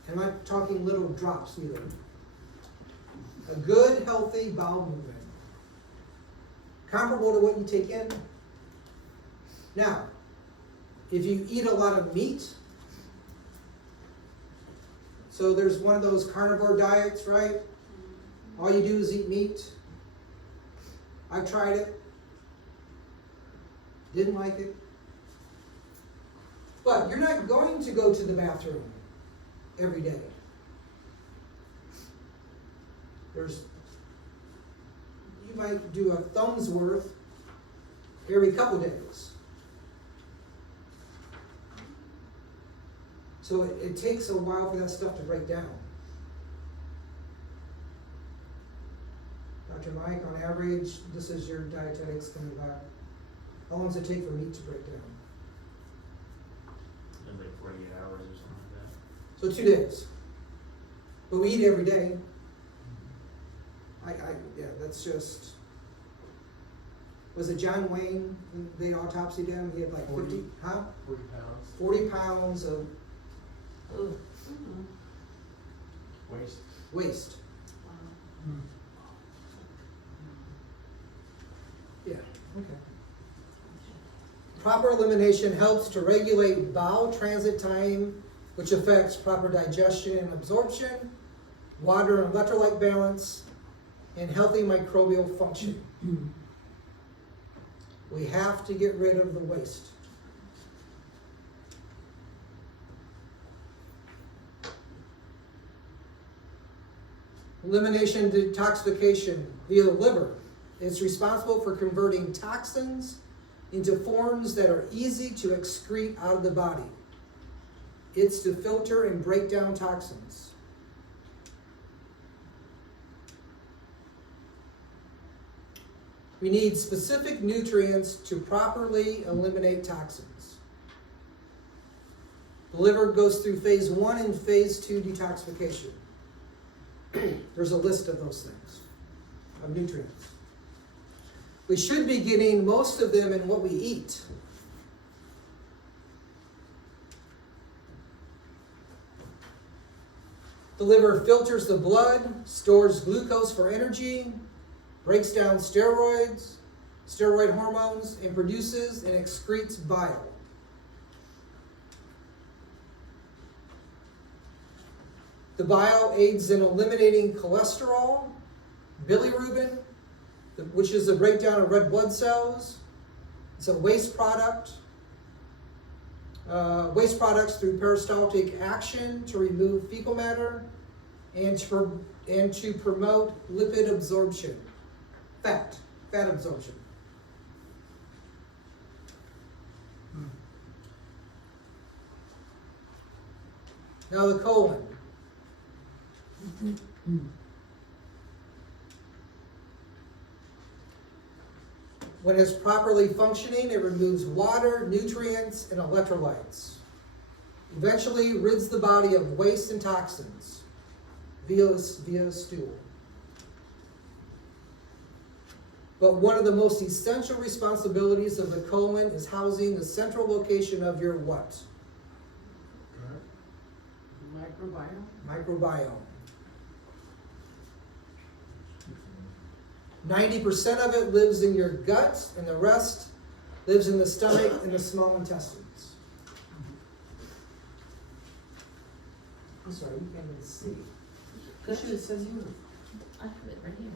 And I'm not talking little drops either. A good, healthy bowel movement. Comparable to what you take in. Now, if you eat a lot of meat, so there's one of those carnivore diets, right? All you do is eat meat. I've tried it. Didn't like it. But you're not going to go to the bathroom every day. You might do a thumb's worth every couple days. So it takes a while for that stuff to break down. Dr. Mike, on average, this is your dietetics coming back. How long does it take for meat to break down? It's like 48 hours or something like that. So 2 days. But we eat every day. Yeah, that's just. Was it John Wayne? They autopsied him. He had like 40. 50, huh? 40 pounds. 40 pounds of Waste. waste. Wow. Yeah, okay. Proper elimination helps to regulate bowel transit time, which affects proper digestion and absorption, water and electrolyte balance, and healthy microbial function. We have to get rid of the waste. elimination detoxification via the liver. It's responsible for converting toxins into forms that are easy to excrete out of the body. It's to filter and break down toxins. We need specific nutrients to properly eliminate toxins. The liver goes through phase 1 and phase 2 detoxification. There's a list of those things, of nutrients. We should be getting most of them in what we eat. The liver filters the blood, stores glucose for energy, breaks down steroids, steroid hormones, and produces and excretes bile. The bile aids in eliminating cholesterol, bilirubin, which is a breakdown of red blood cells. It's a waste product. Waste products through peristaltic action to remove fecal matter and to promote lipid absorption, fat absorption. Now the colon. When it's properly functioning, it removes water, nutrients, and electrolytes. Eventually rids the body of waste and toxins via stool. But one of the most essential responsibilities of the colon is housing the central location of your what? Microbiome? Microbiome. 90% of it lives in your gut, and the rest lives in the stomach and the small intestines. I'm sorry, you can't even see. Good. It says you. I have it right here.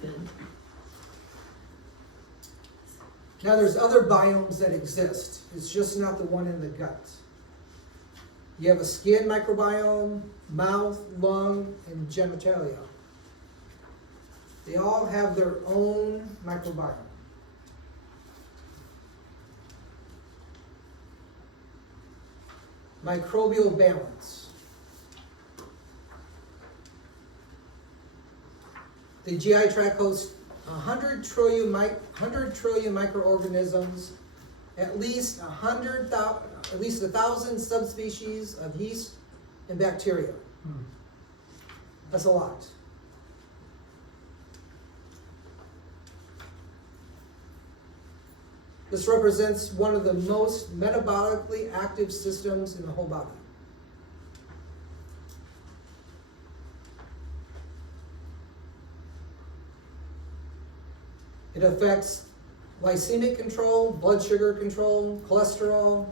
Good. Now there's other biomes that exist. It's just not the one in the gut. You have a skin microbiome, mouth, lung, and genitalia. They all have their own microbiome. Microbial balance. The GI tract hosts 100 trillion microorganisms, at least 1,000 subspecies of yeast and bacteria. That's a lot. This represents one of the most metabolically active systems in the whole body. It affects glycemic control, blood sugar control, cholesterol,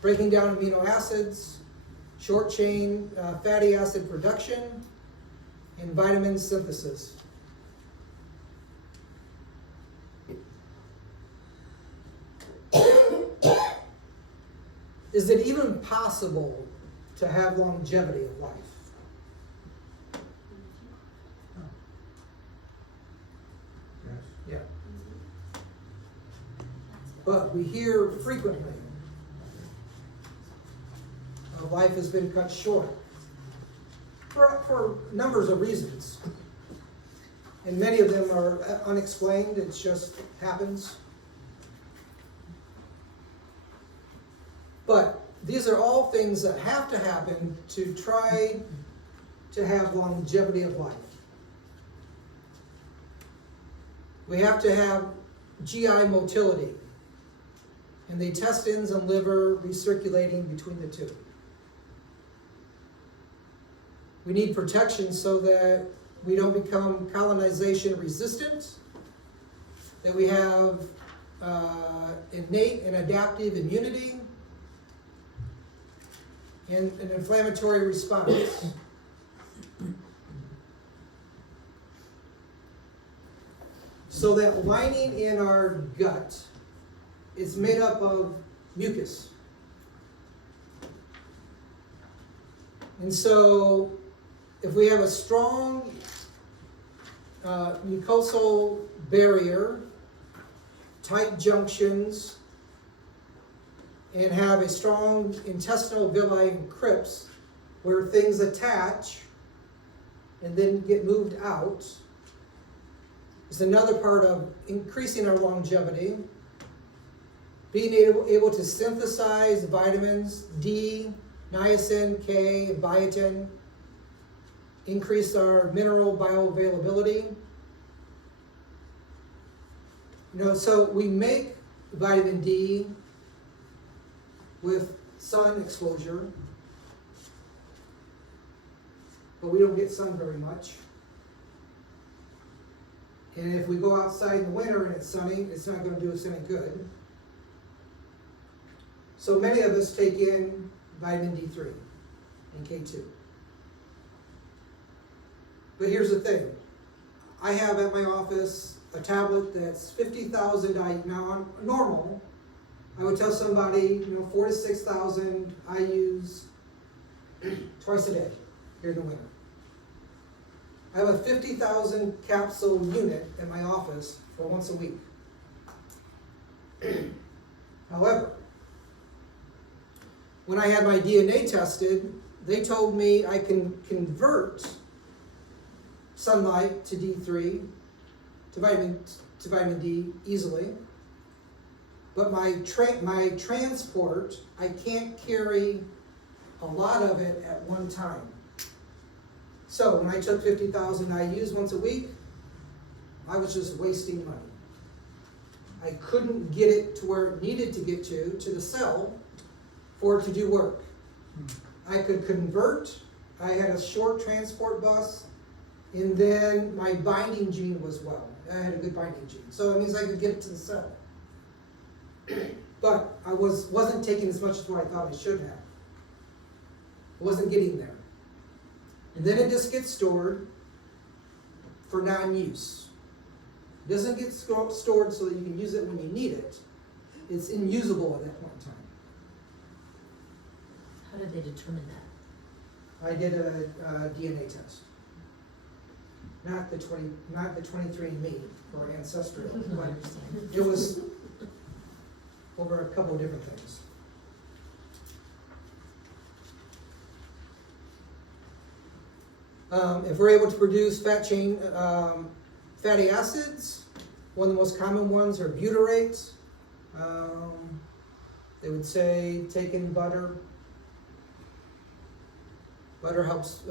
breaking down amino acids, short chain fatty acid production, and vitamin synthesis. Is it even possible to have longevity of life? Yeah. But we hear frequently life has been cut short for numbers of reasons. And many of them are unexplained, it just happens. But these are all things that have to happen to try to have longevity of life. We have to have GI motility and the intestines and liver recirculating between the two. We need protection so that we don't become colonization resistant, that we have innate and adaptive immunity, and an inflammatory response. So that lining in our gut is made up of mucus. And so, if we have a strong mucosal barrier, tight junctions, and have a strong intestinal villi and crypts where things attach and then get moved out, is another part of increasing our longevity. Being able to synthesize vitamins D, niacin, K, and biotin, increase our mineral bioavailability. So we make vitamin D with sun exposure, but we don't get sun very much. And if we go outside in the winter and it's sunny, it's not going to do us any good. So many of us take in vitamin D3 and K2. But here's the thing. I have at my office a tablet that's 50,000 IU. Now, on normal, I would tell somebody, 4,000 to 6,000 IUs twice a day here in the winter. I have a 50,000 capsule unit in my office for once a week. However, when I had my DNA tested, they told me I can convert sunlight to D3, to vitamin D easily, but my transport, I can't carry a lot of it at one time. So when I took 50,000 IUs once a week, I was just wasting money. I couldn't get it to where it needed to get to the cell, for it to do work. I could convert, I had a short transport bus, and then my binding gene was well. I had a good binding gene. So it means I could get it to the cell. But I wasn't taking as much as what I thought I should have. I wasn't getting there. And then it just gets stored for non-use. It doesn't get stored so that you can use it when you need it. It's unusable at that point in time. How did they determine that? I did a DNA test. Not the 23andMe or Ancestry, I but understand. it was over a couple of different things. If we're able to produce fatty acids, one of the most common ones are butyrate. They would say take in butter. Butter helps.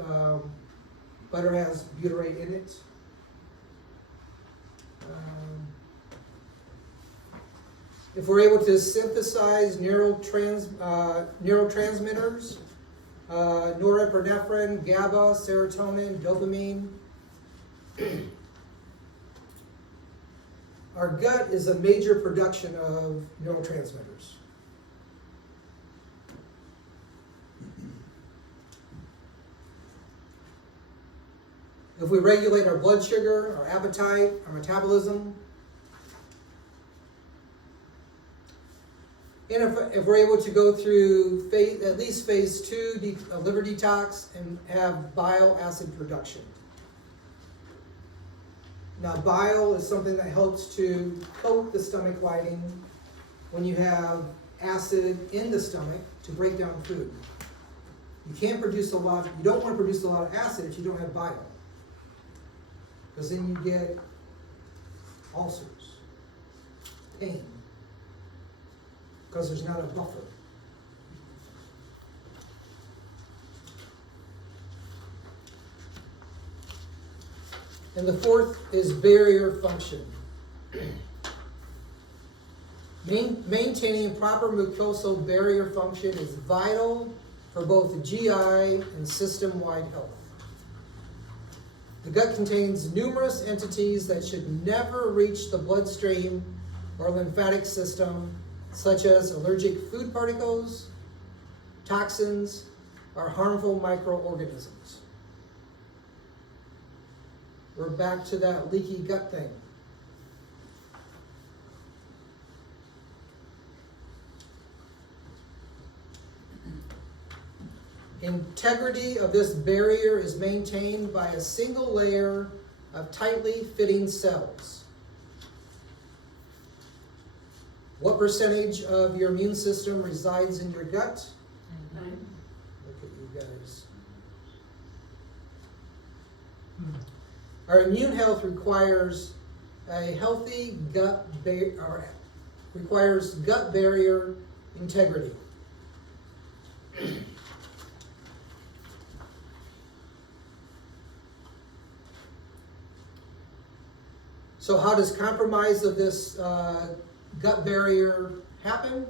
Butter has butyrate in it. If we're able to synthesize neurotransmitters, norepinephrine, GABA, serotonin, dopamine. Our gut is a major production of neurotransmitters. If we regulate our blood sugar, our appetite, our metabolism, and if we're able to go through at least phase 2 liver detox and have bile acid production. Now, bile is something that helps to coat the stomach lining when you have acid in the stomach to break down food. You don't want to produce a lot of acid if you don't have bile, because then you get ulcers, pain, because there's not a buffer. And the fourth is barrier function. Maintaining proper mucosal barrier function is vital for both GI and system-wide health. The gut contains numerous entities that should never reach the bloodstream or lymphatic system, such as allergic food particles, toxins, or harmful microorganisms. We're back to that leaky gut thing. Integrity of this barrier is maintained by a single layer of tightly fitting cells. What percentage of your immune system resides in your gut? Look at you guys. Our immune health requires a healthy requires gut barrier integrity. So how does compromise of this gut barrier happen?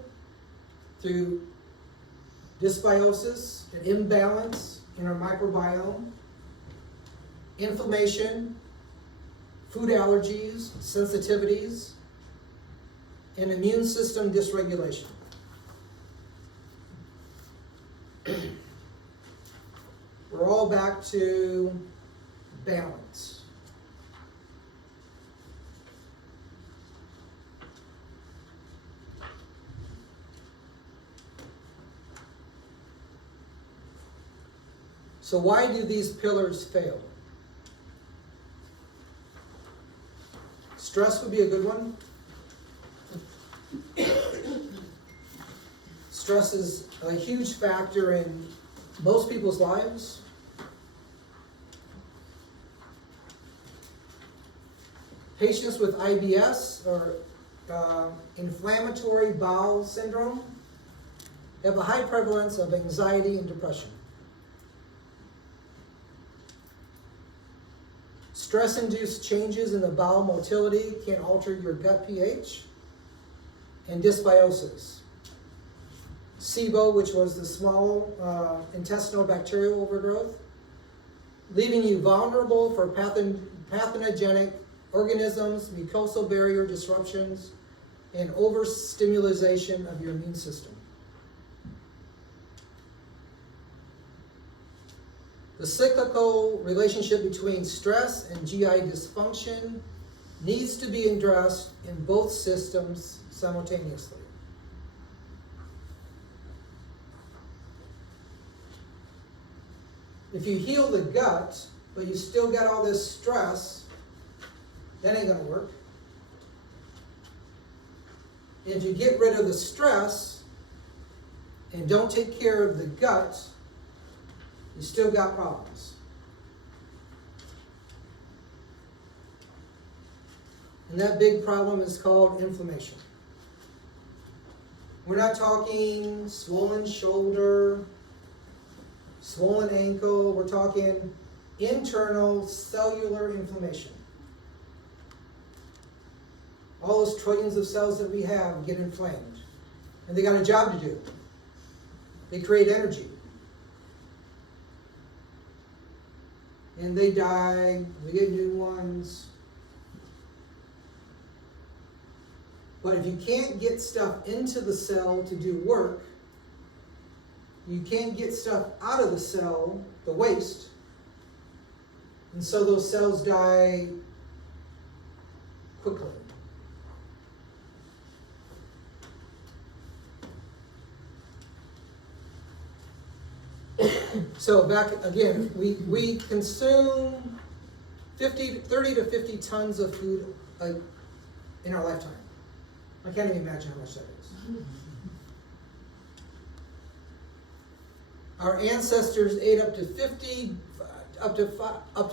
Through dysbiosis, an imbalance in our microbiome, inflammation, food allergies, sensitivities, and immune system dysregulation. We're all back to balance. So why do these pillars fail? Stress would be a good one. Stress is a huge factor in most people's lives. Patients with IBS or inflammatory bowel syndrome have a high prevalence of anxiety and depression. Stress-induced changes in the bowel motility can alter your gut pH, and dysbiosis. SIBO, which was the small intestinal bacterial overgrowth, leaving you vulnerable for pathogenic organisms, mucosal barrier disruptions, and overstimulation of your immune system. The cyclical relationship between stress and GI dysfunction needs to be addressed in both systems simultaneously. If you heal the gut, but you still got all this stress, that ain't gonna work. If you get rid of the stress and don't take care of the gut, you still got problems. And that big problem is called inflammation. We're not talking swollen shoulder, swollen ankle, we're talking internal cellular inflammation. All those trillions of cells that we have get inflamed. And they got a job to do. They create energy. And they die, we get new ones. But if you can't get stuff into the cell to do work, you can't get stuff out of the cell, the waste, and so those cells die quickly. So back again, we consume 30 to 50 tons of food in our lifetime. I can't even imagine how much that is. Our ancestors ate up to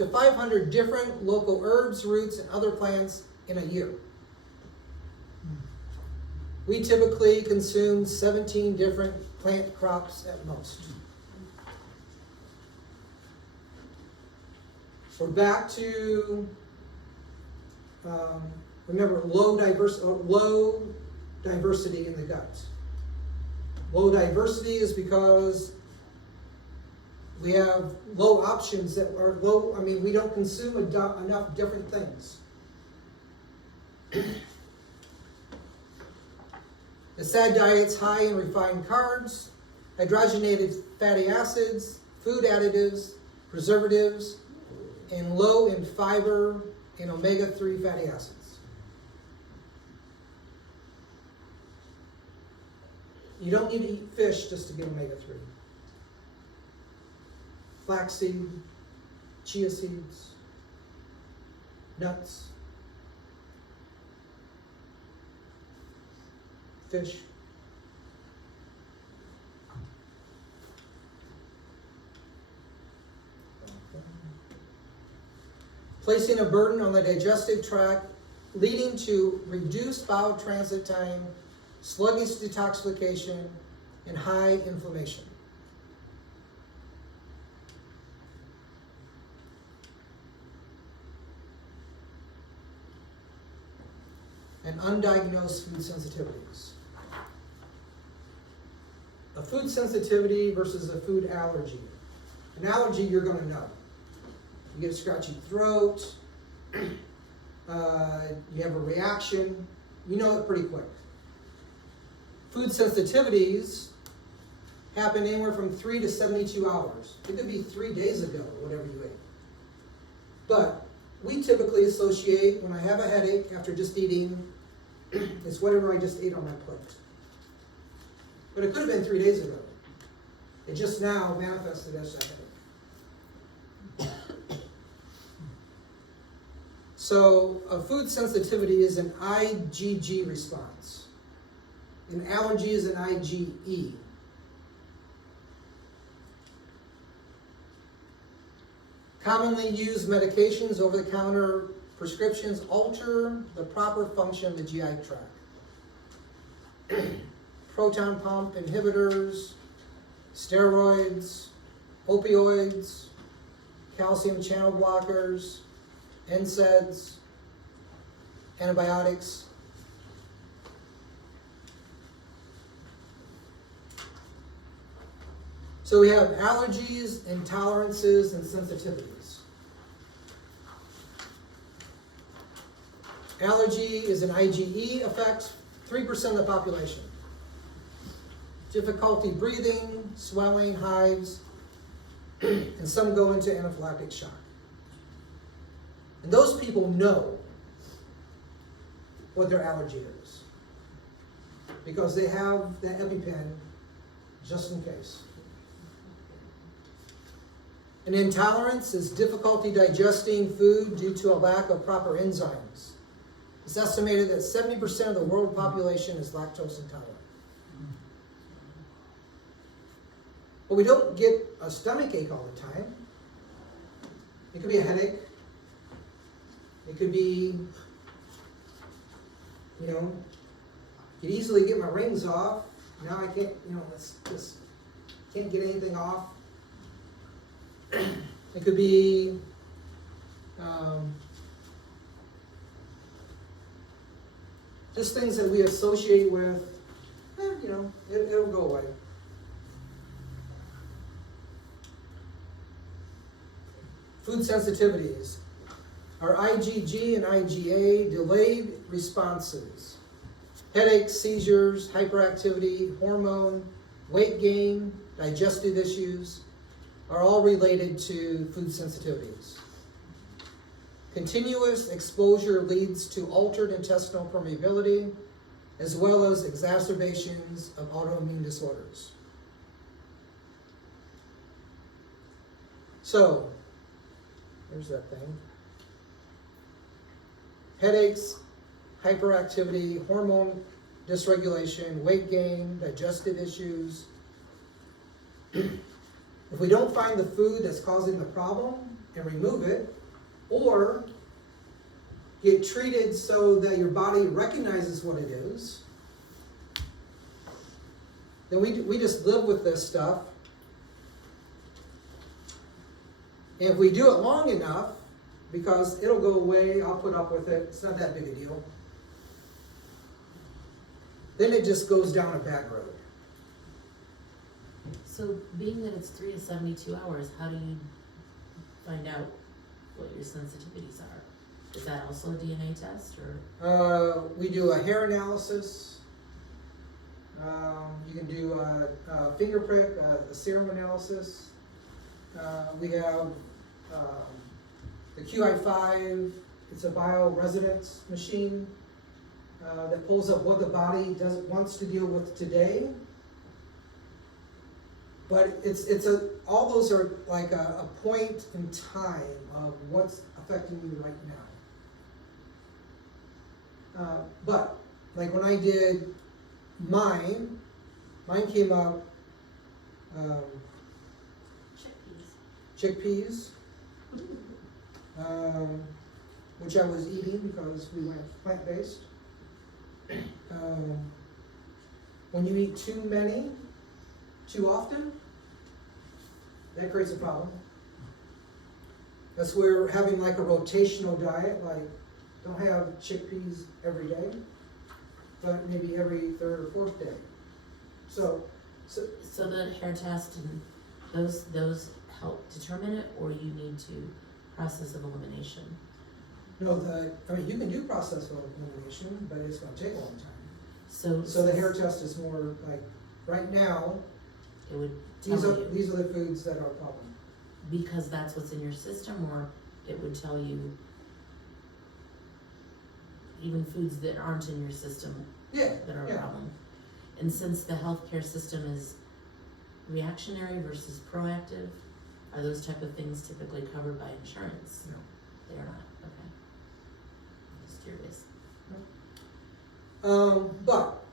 500 different local herbs, roots, and other plants in a year. We typically consume 17 different plant crops at most. We're back to, remember, low diversity in the gut. Low diversity is because we have low options that are low, we don't consume enough different things. The SAD diet's high in refined carbs, hydrogenated fatty acids, food additives, preservatives, and low in fiber and omega-3 fatty acids. You don't need to eat fish just to get omega-3. flaxseed, chia seeds, nuts, fish. Placing a burden on the digestive tract, leading to reduced bowel transit time, sluggish detoxification, and high inflammation. And undiagnosed food sensitivities. A food sensitivity versus a food allergy. An allergy you're going to know. You get a scratchy throat, you have a reaction, you know it pretty quick. Food sensitivities happen anywhere from 3 to 72 hours. It could be 3 days ago, whatever you ate. But we typically associate when I have a headache after just eating, it's whatever I just ate on my plate. But it could have been 3 days ago. It just now manifested as a headache. So a food sensitivity is an IgG response. An allergy is an IgE. Commonly used medications, over-the-counter prescriptions alter the proper function of the GI tract. Proton pump inhibitors, steroids, opioids, calcium channel blockers, NSAIDs, antibiotics. So we have allergies, intolerances, and sensitivities. Allergy is an IgE, affects 3% of the population. Difficulty breathing, swelling, hives, and some go into anaphylactic shock. And those people know what their allergy is because they have that EpiPen just in case. An intolerance is difficulty digesting food due to a lack of proper enzymes. It's estimated that 70% of the world population is lactose intolerant. But we don't get a stomach ache all the time. It could be a headache. It could be, could easily get my rings off. Now I can't, just can't get anything off. It could be just things that we associate with, it'll go away. Food sensitivities are IgG and IgA delayed responses. Headaches, seizures, hyperactivity, hormone, weight gain, digestive issues are all related to food sensitivities. Continuous exposure leads to altered intestinal permeability, as well as exacerbations of autoimmune disorders. So, there's that thing. Headaches, hyperactivity, hormone dysregulation, weight gain, digestive issues. If we don't find the food that's causing the problem and remove it, or get treated so that your body recognizes what it is, then we just live with this stuff. And if we do it long enough, because it'll go away, I'll put up with it, it's not that big a deal, then it just goes down a bad road. So being that it's 3 to 72 hours, how do you find out what your sensitivities are? Is that also a DNA test or? We do a hair analysis. You can do a finger prick, a serum analysis. We have the QI5. It's a bioresonance machine that pulls up what the body wants to deal with today, But all those are like a point in time of what's affecting you right now. But, like when I did mine came up, chickpeas, which I was eating because we went plant-based. When you eat too many, too often, that creates a problem. That's where having like a rotational diet, like don't have chickpeas every day, but maybe every third or fourth day. So the hair test and those help determine it, or you need to process of elimination? no, you can do process of elimination, but it's gonna take a long time. So So the hair test is more like, right now, it would these tell are, you, these are the foods that are a problem. because that's what's in your system, or it would tell you even foods that aren't in your system Yeah, that are a yeah. problem. And since the healthcare system is reactionary versus proactive, are those type of things typically covered by insurance? No. They are not, okay. Just curious. But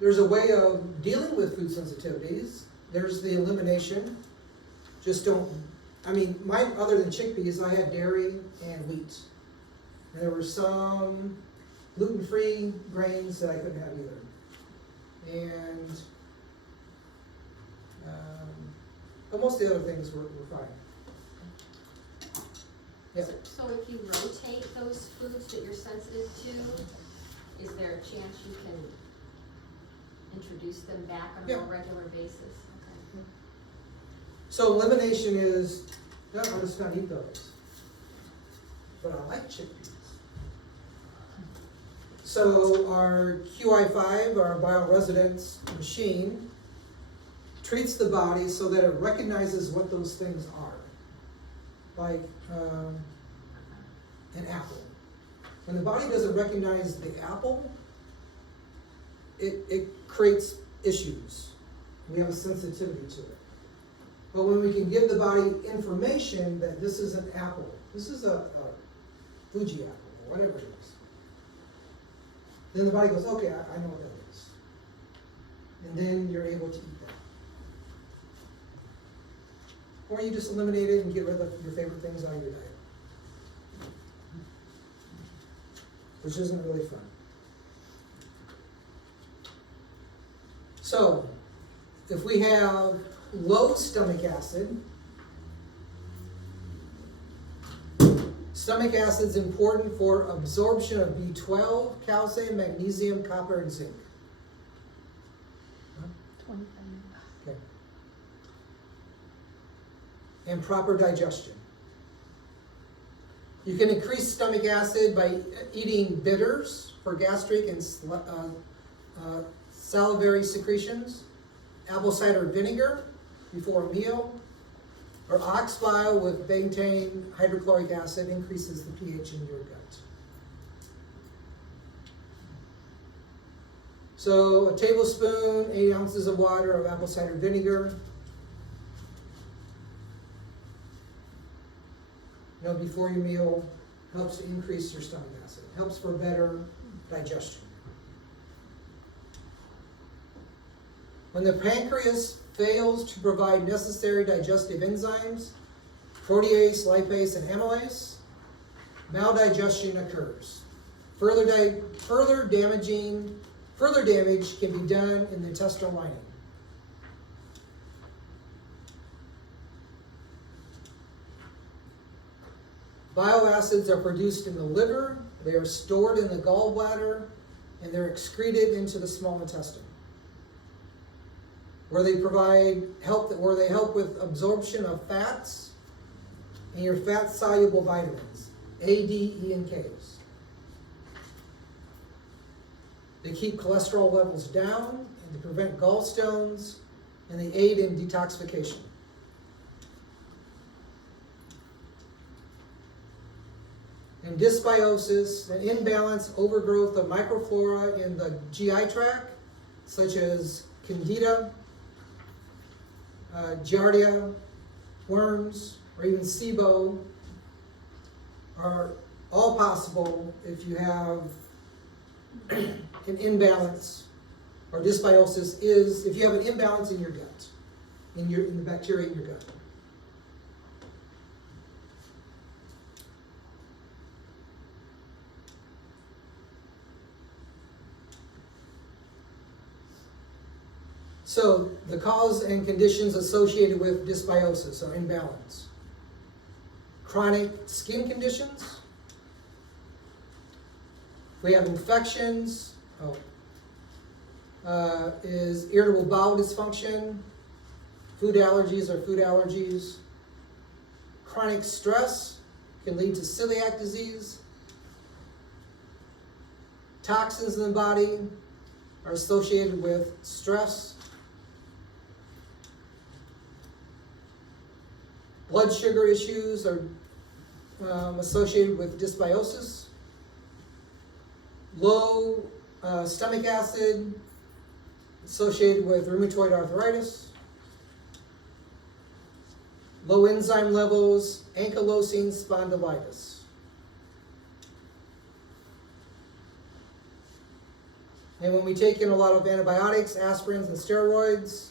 there's a way of dealing with food sensitivities. There's the elimination. Just don't, mine, other than chickpeas, I had dairy and wheat. And there were some gluten-free grains that I couldn't have either. And, but most of the other things were fine. Yeah. So if you rotate those foods that you're sensitive to, is there a chance you can introduce them back on a more regular basis? Okay. So elimination is, no, I'm just gonna eat those. But I like chickpeas. So our QI5, our bioresidence machine, treats the body so that it recognizes what those things are. Like an apple. When the body doesn't recognize the apple, it creates issues. We have a sensitivity to it. But when we can give the body information that this is an apple, this is a Fuji apple, or whatever it is, then the body goes, okay, I know what that is. And then you're able to eat that. Or you just eliminate it and get rid of your favorite things out of your diet. Which isn't really fun. So, if we have low stomach acid, stomach acid is important for absorption of B12, calcium, magnesium, copper, and zinc. Okay. And proper digestion. You can increase stomach acid by eating bitters for gastric and salivary secretions, apple cider vinegar before a meal, or ox bile with betaine hydrochloric acid increases the pH in your gut. So a tablespoon, 8 ounces of water of apple cider vinegar. Before your meal, helps to increase your stomach acid. Helps for better digestion. When the pancreas fails to provide necessary digestive enzymes, protease, lipase, and amylase, maldigestion occurs. Further damage can be done in the intestinal lining. Bile acids are produced in the liver, they are stored in the gallbladder, and they're excreted into the small intestine, where they help with absorption of fats and your fat-soluble vitamins, A, D, E, and Ks. They keep cholesterol levels down, and they prevent gallstones, and they aid in detoxification. And dysbiosis, an imbalance, overgrowth of microflora in the GI tract, such as Candida, Giardia, worms, or even SIBO are all possible if you have an imbalance, or dysbiosis is if you have an imbalance in your gut, in the bacteria in your gut. So the cause and conditions associated with dysbiosis or imbalance. Chronic skin conditions. We have infections. Is irritable bowel dysfunction, food allergies or food allergies. Chronic stress can lead to celiac disease. Toxins in the body are associated with stress. Blood sugar issues are associated with dysbiosis. Low stomach acid associated with rheumatoid arthritis. Low enzyme levels, ankylosing spondylitis. And when we take in a lot of antibiotics, aspirins, and steroids,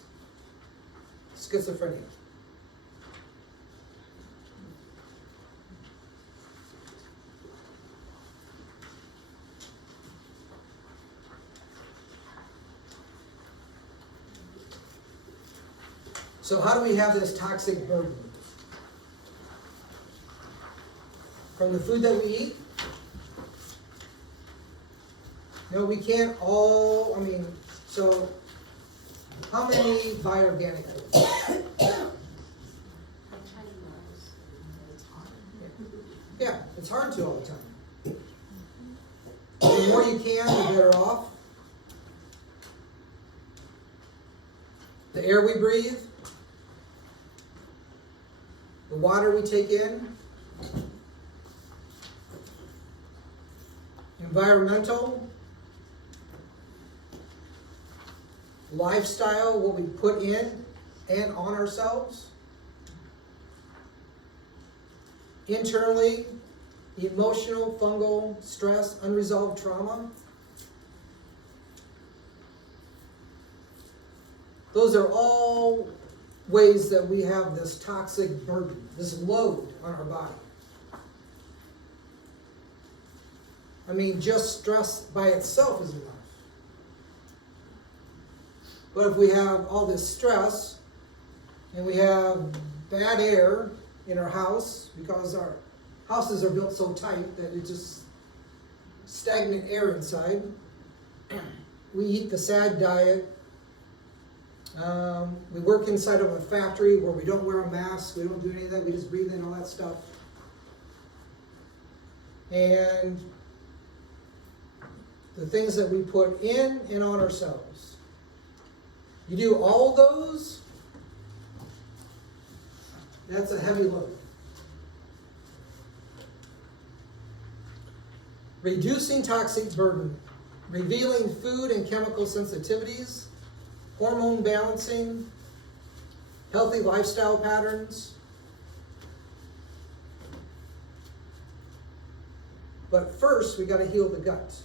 schizophrenia. So how do we have this toxic burden? From the food that we eat? No, we can't all, so how many buy organic food? Yeah, it's hard to all the time. The more you can, the better off. The air we breathe, the water we take in, environmental, lifestyle, what we put in and on ourselves, internally, emotional, fungal, stress, unresolved trauma. Those are all ways that we have this toxic burden, this load on our body. Just stress by itself is enough. But if we have all this stress, and we have bad air in our house, because our houses are built so tight that it's just stagnant air inside. We eat the SAD diet. We work inside of a factory where we don't wear a mask, we don't do any of that, we just breathe in all that stuff. And the things that we put in and on ourselves. You do all those, that's a heavy load. Reducing toxic burden, revealing food and chemical sensitivities, hormone balancing, healthy lifestyle patterns. But first, we got to heal the gut.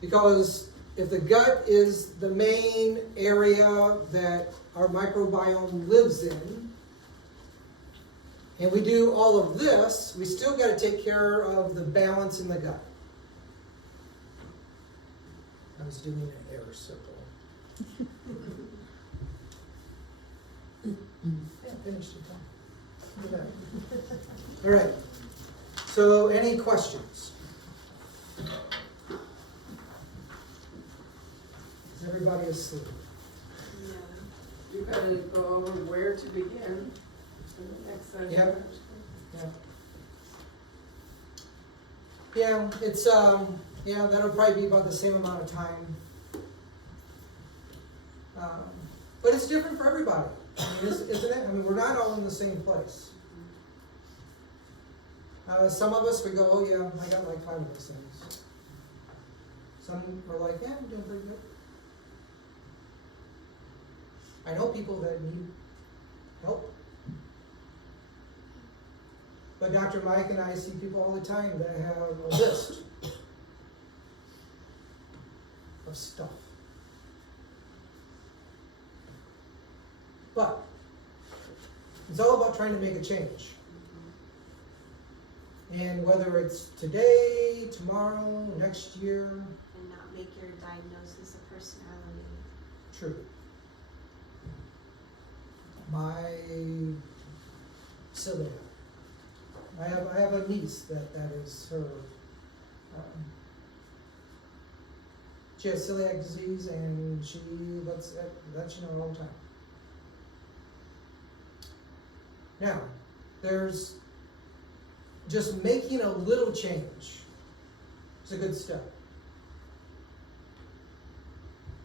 Because if the gut is the main area that our microbiome lives in, and we do all of this, we still got to take care of the balance in the gut. I was doing an air circle. Yeah, finished it. Look at that. All right. So, any questions? Is everybody asleep? Yeah. You gotta go over where to begin in the next session. Yep. Yeah, it's that'll probably be about the same amount of time. But it's different for everybody, isn't it? We're not all in the same place. Some of us, we go, oh yeah, I got like 5 of those things. Some are like, yeah, I'm doing pretty good. I know people that need help. But Dr. Mike and I see people all the time that have a list of stuff. But it's all about trying to make a change. And whether it's today, tomorrow, next year, And not make your diagnosis a personality. true. My celiac. I have a niece that is her. She has celiac disease, and she lets you know all the time. Now, there's just making a little change. It's a good step.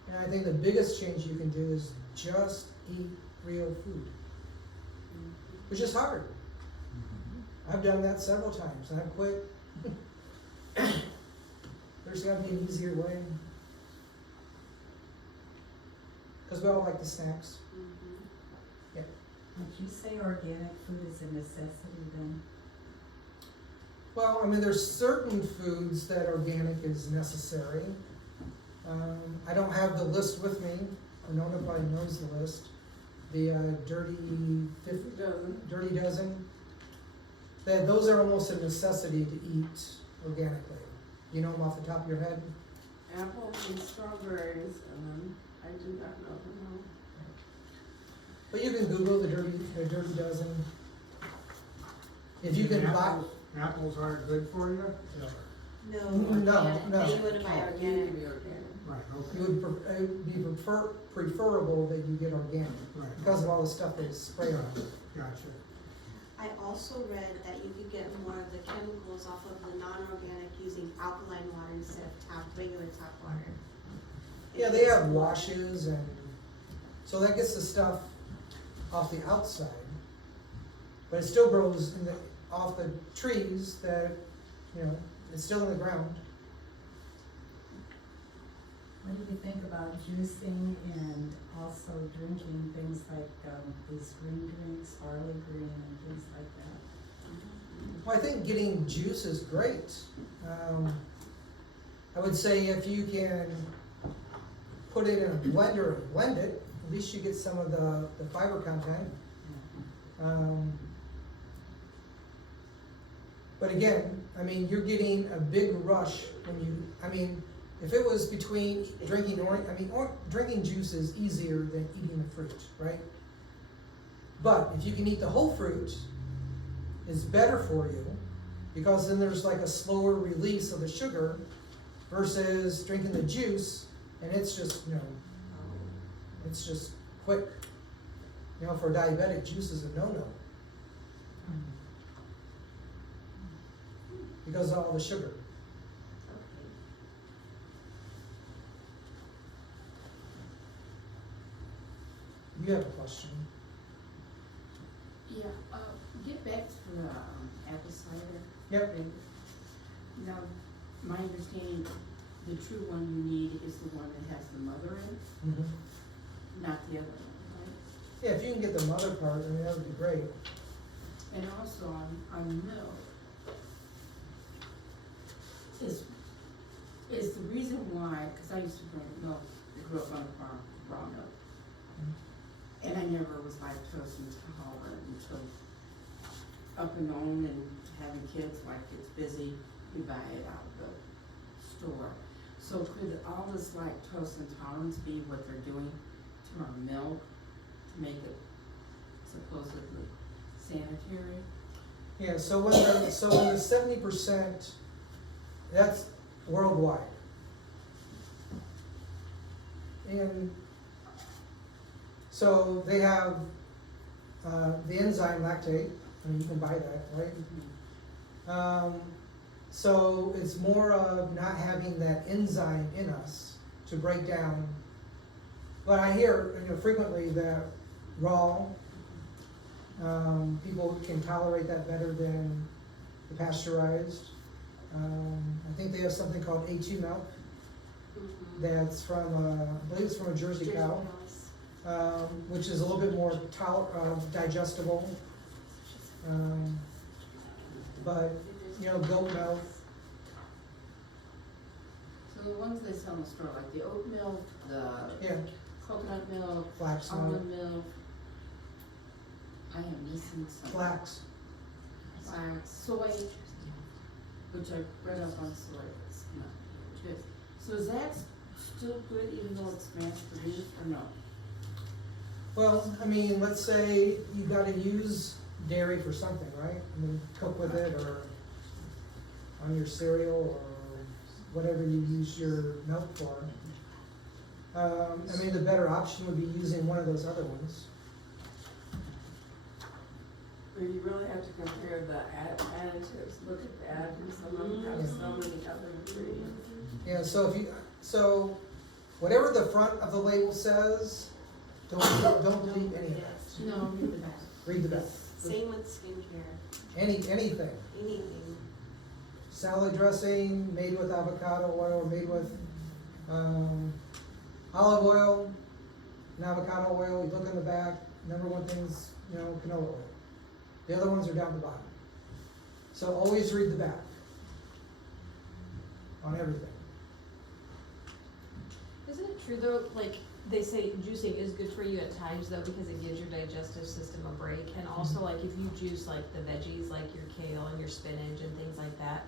And I think the biggest change you can do is just eat real food, which is hard. I've done that several times, and I've quit. There's got to be an easier way. Because we all like the snacks. Would you say organic food is a necessity then? Well, I mean, there's certain foods that organic is necessary. I don't have the list with me. I know nobody knows the list. The Dirty Dozen. Those are almost a necessity to eat organically. You know them off the top of your head? Apples and strawberries, I do not know them But you can Google the Dirty Dozen. If you can buy. Apples aren't good for you? No, No, organic. no. You wouldn't buy all. organic. Right, It okay, would be preferable that you get organic right. because of all the stuff they spray on it. Gotcha. I also read that you could get more of the chemicals off of the non-organic using alkaline water instead of regular tap water. Yeah, they have washes, and so that gets the stuff off the outside, but it still grows off the trees that, it's still in the ground. What do you think about juicing and also drinking things like these green drinks, barley green and things like that? Well, I think getting juice is great. I would say if you can put it in a blender and blend it, at least you get some of the fiber content. But again, I mean, you're getting a big rush when if it was between drinking drinking juice is easier than eating the fruit, right? But if you can eat the whole fruit, it's better for you because then there's like a slower release of the sugar versus drinking the juice and it's just, it's just quick. For a diabetic, juice is a no-no. Because of all the sugar. You have a question? Yeah, get back to the apple cider. Yep. Now, my understanding, the true one you need is the one that has the mother in, not the other one, right? Yeah, if you can get the mother part, that would be great. And also on milk, is the reason why, because I used to drink milk, I grew up on a farm, raw milk. And I never was lactose intolerant until up and on and having kids, like it's busy, you buy it out of the store. So could all this lactose intolerance be what they're doing to our milk to make it supposedly sanitary? Yeah, so when the 70%, that's worldwide. And so they have the enzyme lactate. You can buy that, right? So it's more of not having that enzyme in us to break down. But I hear frequently that raw, people can tolerate that better than the pasteurized. I think they have something called A2 milk. That's from, I believe it's from a Jersey cow. which is a little bit more digestible. But, you know, goat milk, So the ones they sell in the store, like the oat milk, the yeah, coconut milk, flax milk, almond milk. I am missing some. flax. Flax, soy, which I read up on soy, it's not good. So is that still good even though it's mass produced or no? Well, I mean, let's say you gotta use dairy for something, right? I mean, cook with it or on your cereal or whatever you use your milk for. I mean, the better option would be using one of those other ones. But you really have to compare the additives, look at that, and some of them have so many other ingredients. Yeah, so whatever the front of the label says, don't believe any of that. No, read the back. Read the back. Same with skincare, Anything. anything. Salad dressing made with avocado oil, or made with olive oil and avocado oil. You look in the back, number one thing's, you know, canola oil. The other ones are down the bottom. So always read the back on everything. Isn't it true though, like, they say juicing is good for you at times though, because it gives your digestive system a break, and also like if you juice like the veggies, like your kale and your spinach and things like that,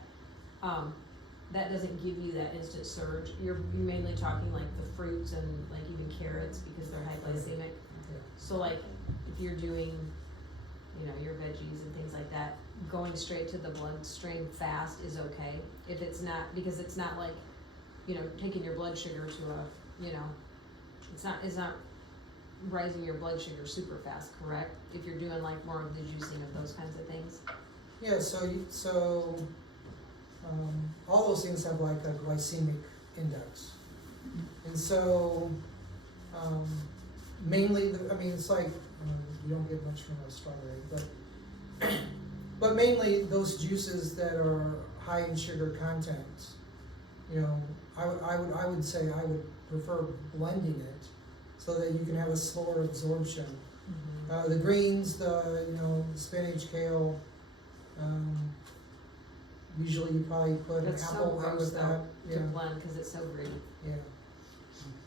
that doesn't give you that instant surge. You're mainly talking like the fruits and like even carrots because they're high glycemic. So like, if you're doing, you know, your veggies and things like that, going straight to the bloodstream fast is okay. If it's not, because it's not like, you know, taking your blood sugar to a, you know, it's not rising your blood sugar super fast, correct? If you're doing like more of the juicing of those kinds of things. Yeah, all those things have like a glycemic index. And so, mainly, it's like, you don't get much from a strawberry, but mainly those juices that are high in sugar content, you know, I would say I would prefer blending it so that you can have a slower absorption. The greens, the spinach, kale, usually you probably put an That's so apple in gross with that. though, Yeah. to blend, cause it's so green. Yeah.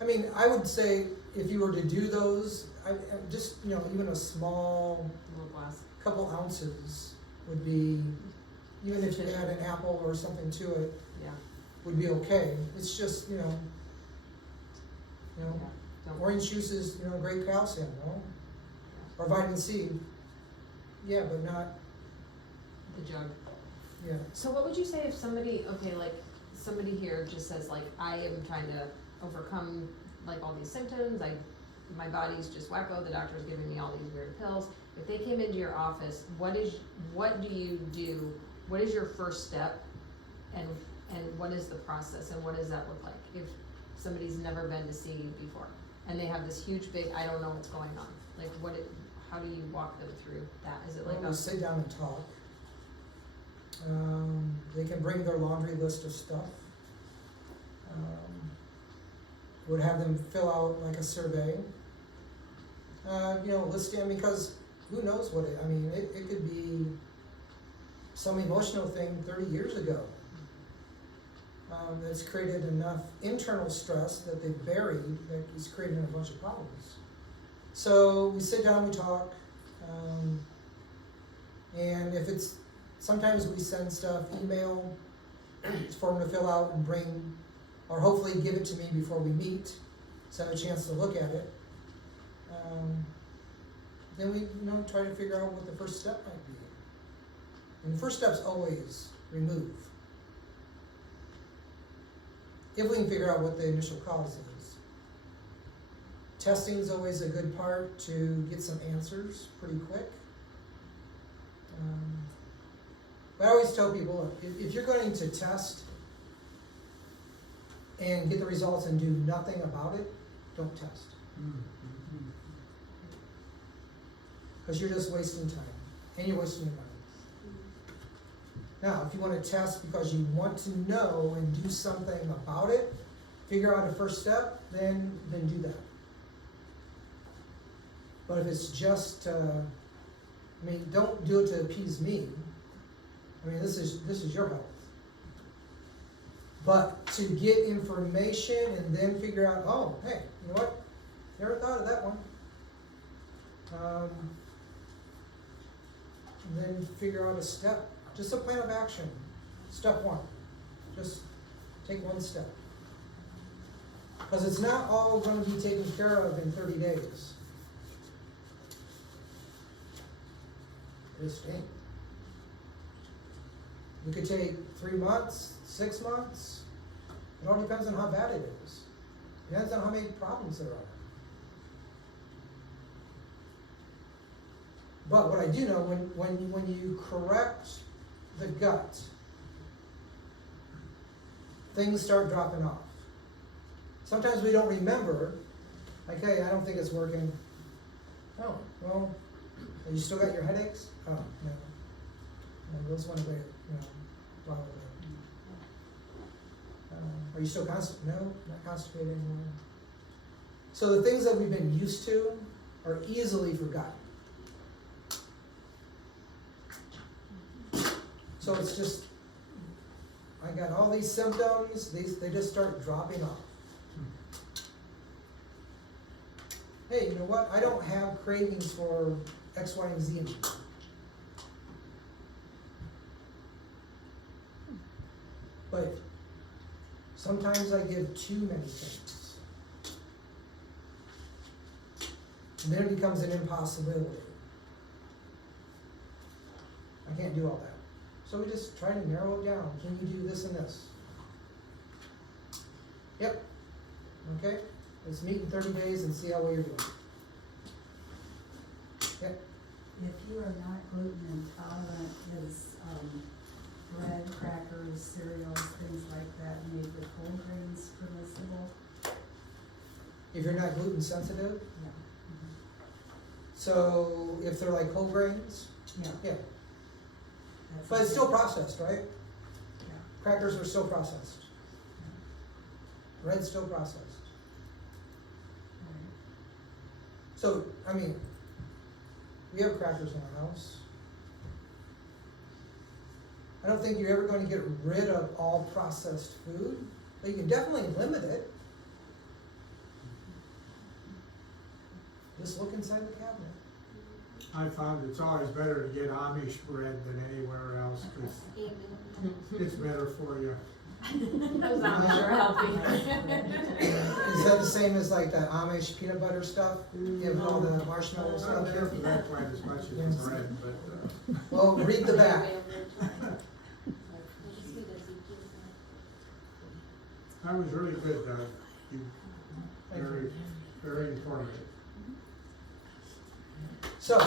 I mean, I would say if you were to do those, I just, even a small Little glass. couple ounces would be, even if you add an apple or something to it, Yeah, would be okay. It's just, yeah, don't, orange juice is, great calcium, no? Or vitamin C. Yeah, but not, the jug. yeah. So what would you say if somebody, okay, like, somebody here just says like, I am trying to overcome like all these symptoms, my body's just wacko, the doctor's giving me all these weird pills. If they came into your office, what do you do? What is your first step? And what is the process and what does that look like? If somebody's never been to see you before and they have this huge big, I don't know what's going on. Like how do you walk them through that? Is it like We sit down and talk. They can bring their laundry list of stuff. Would have them fill out like a survey. Listing, because who knows what it could be some emotional thing 30 years ago that's created enough internal stress that they've buried that is creating a bunch of problems. So we sit down, we talk, and if it's, sometimes we send stuff, email, for them to fill out and bring, or hopefully give it to me before we meet, so I have a chance to look at it. Then we, try to figure out what the first step might be. And the first step's always remove. If we can figure out what the initial cause is. Testing is always a good part to get some answers pretty quick. But I always tell people, look, if you're going to test and get the results and do nothing about it, don't test. Because you're just wasting time, and you're wasting your money. Now, if you want to test because you want to know and do something about it, figure out a first step, then do that. But if it's just, I mean, don't do it to appease me. I mean, this is your health. But to get information and then figure out, oh, hey, you know what? Never thought of that one. And then figure out a step, just a plan of action. Step one, just take one step. Because it's not all going to be taken care of in 30 days. This ain't. We could take 3 months, 6 months. It all depends on how bad it is. Depends on how many problems there are. But what I do know, when you correct the gut, things start dropping off. Sometimes we don't remember, like, hey, I don't think it's working. Oh, well, you still got your headaches? Oh, no. No, those went away, blah, blah, blah. Are you still constipated? No, not constipated anymore. So the things that we've been used to are easily forgotten. So it's just, I got all these symptoms, they just start dropping off. Hey, you know what? I don't have cravings for X, Y, and Z anymore. But sometimes I give too many things. And then it becomes an impossibility. I can't do all that. So we just try to narrow it down. Can you do this and this? Yep. Okay. Let's meet in 30 days and see how well you're doing. Yep. If you are not gluten intolerant, is bread, crackers, cereals, things like that made with whole grains permissible? If you're not gluten sensitive, Yeah. so if they're like whole grains, Yeah. yeah. That's But it's okay. still processed, right? Yeah. Crackers are still processed. Bread's still processed. Right. So, I mean, we have crackers in our house. I don't think you're ever going to get rid of all processed food, but you can definitely limit it. Just look inside the cabinet. I found it's always better to get Amish bread than anywhere else, because Amen. it's better for you. Those Amish are healthy. Is that the same as like the Amish peanut butter stuff? You have all the marshmallow I stuff don't care here? for that quite as much as the bread, but, Well, read the back. that was really good, Doug. You, Thank you. very, very informative. So,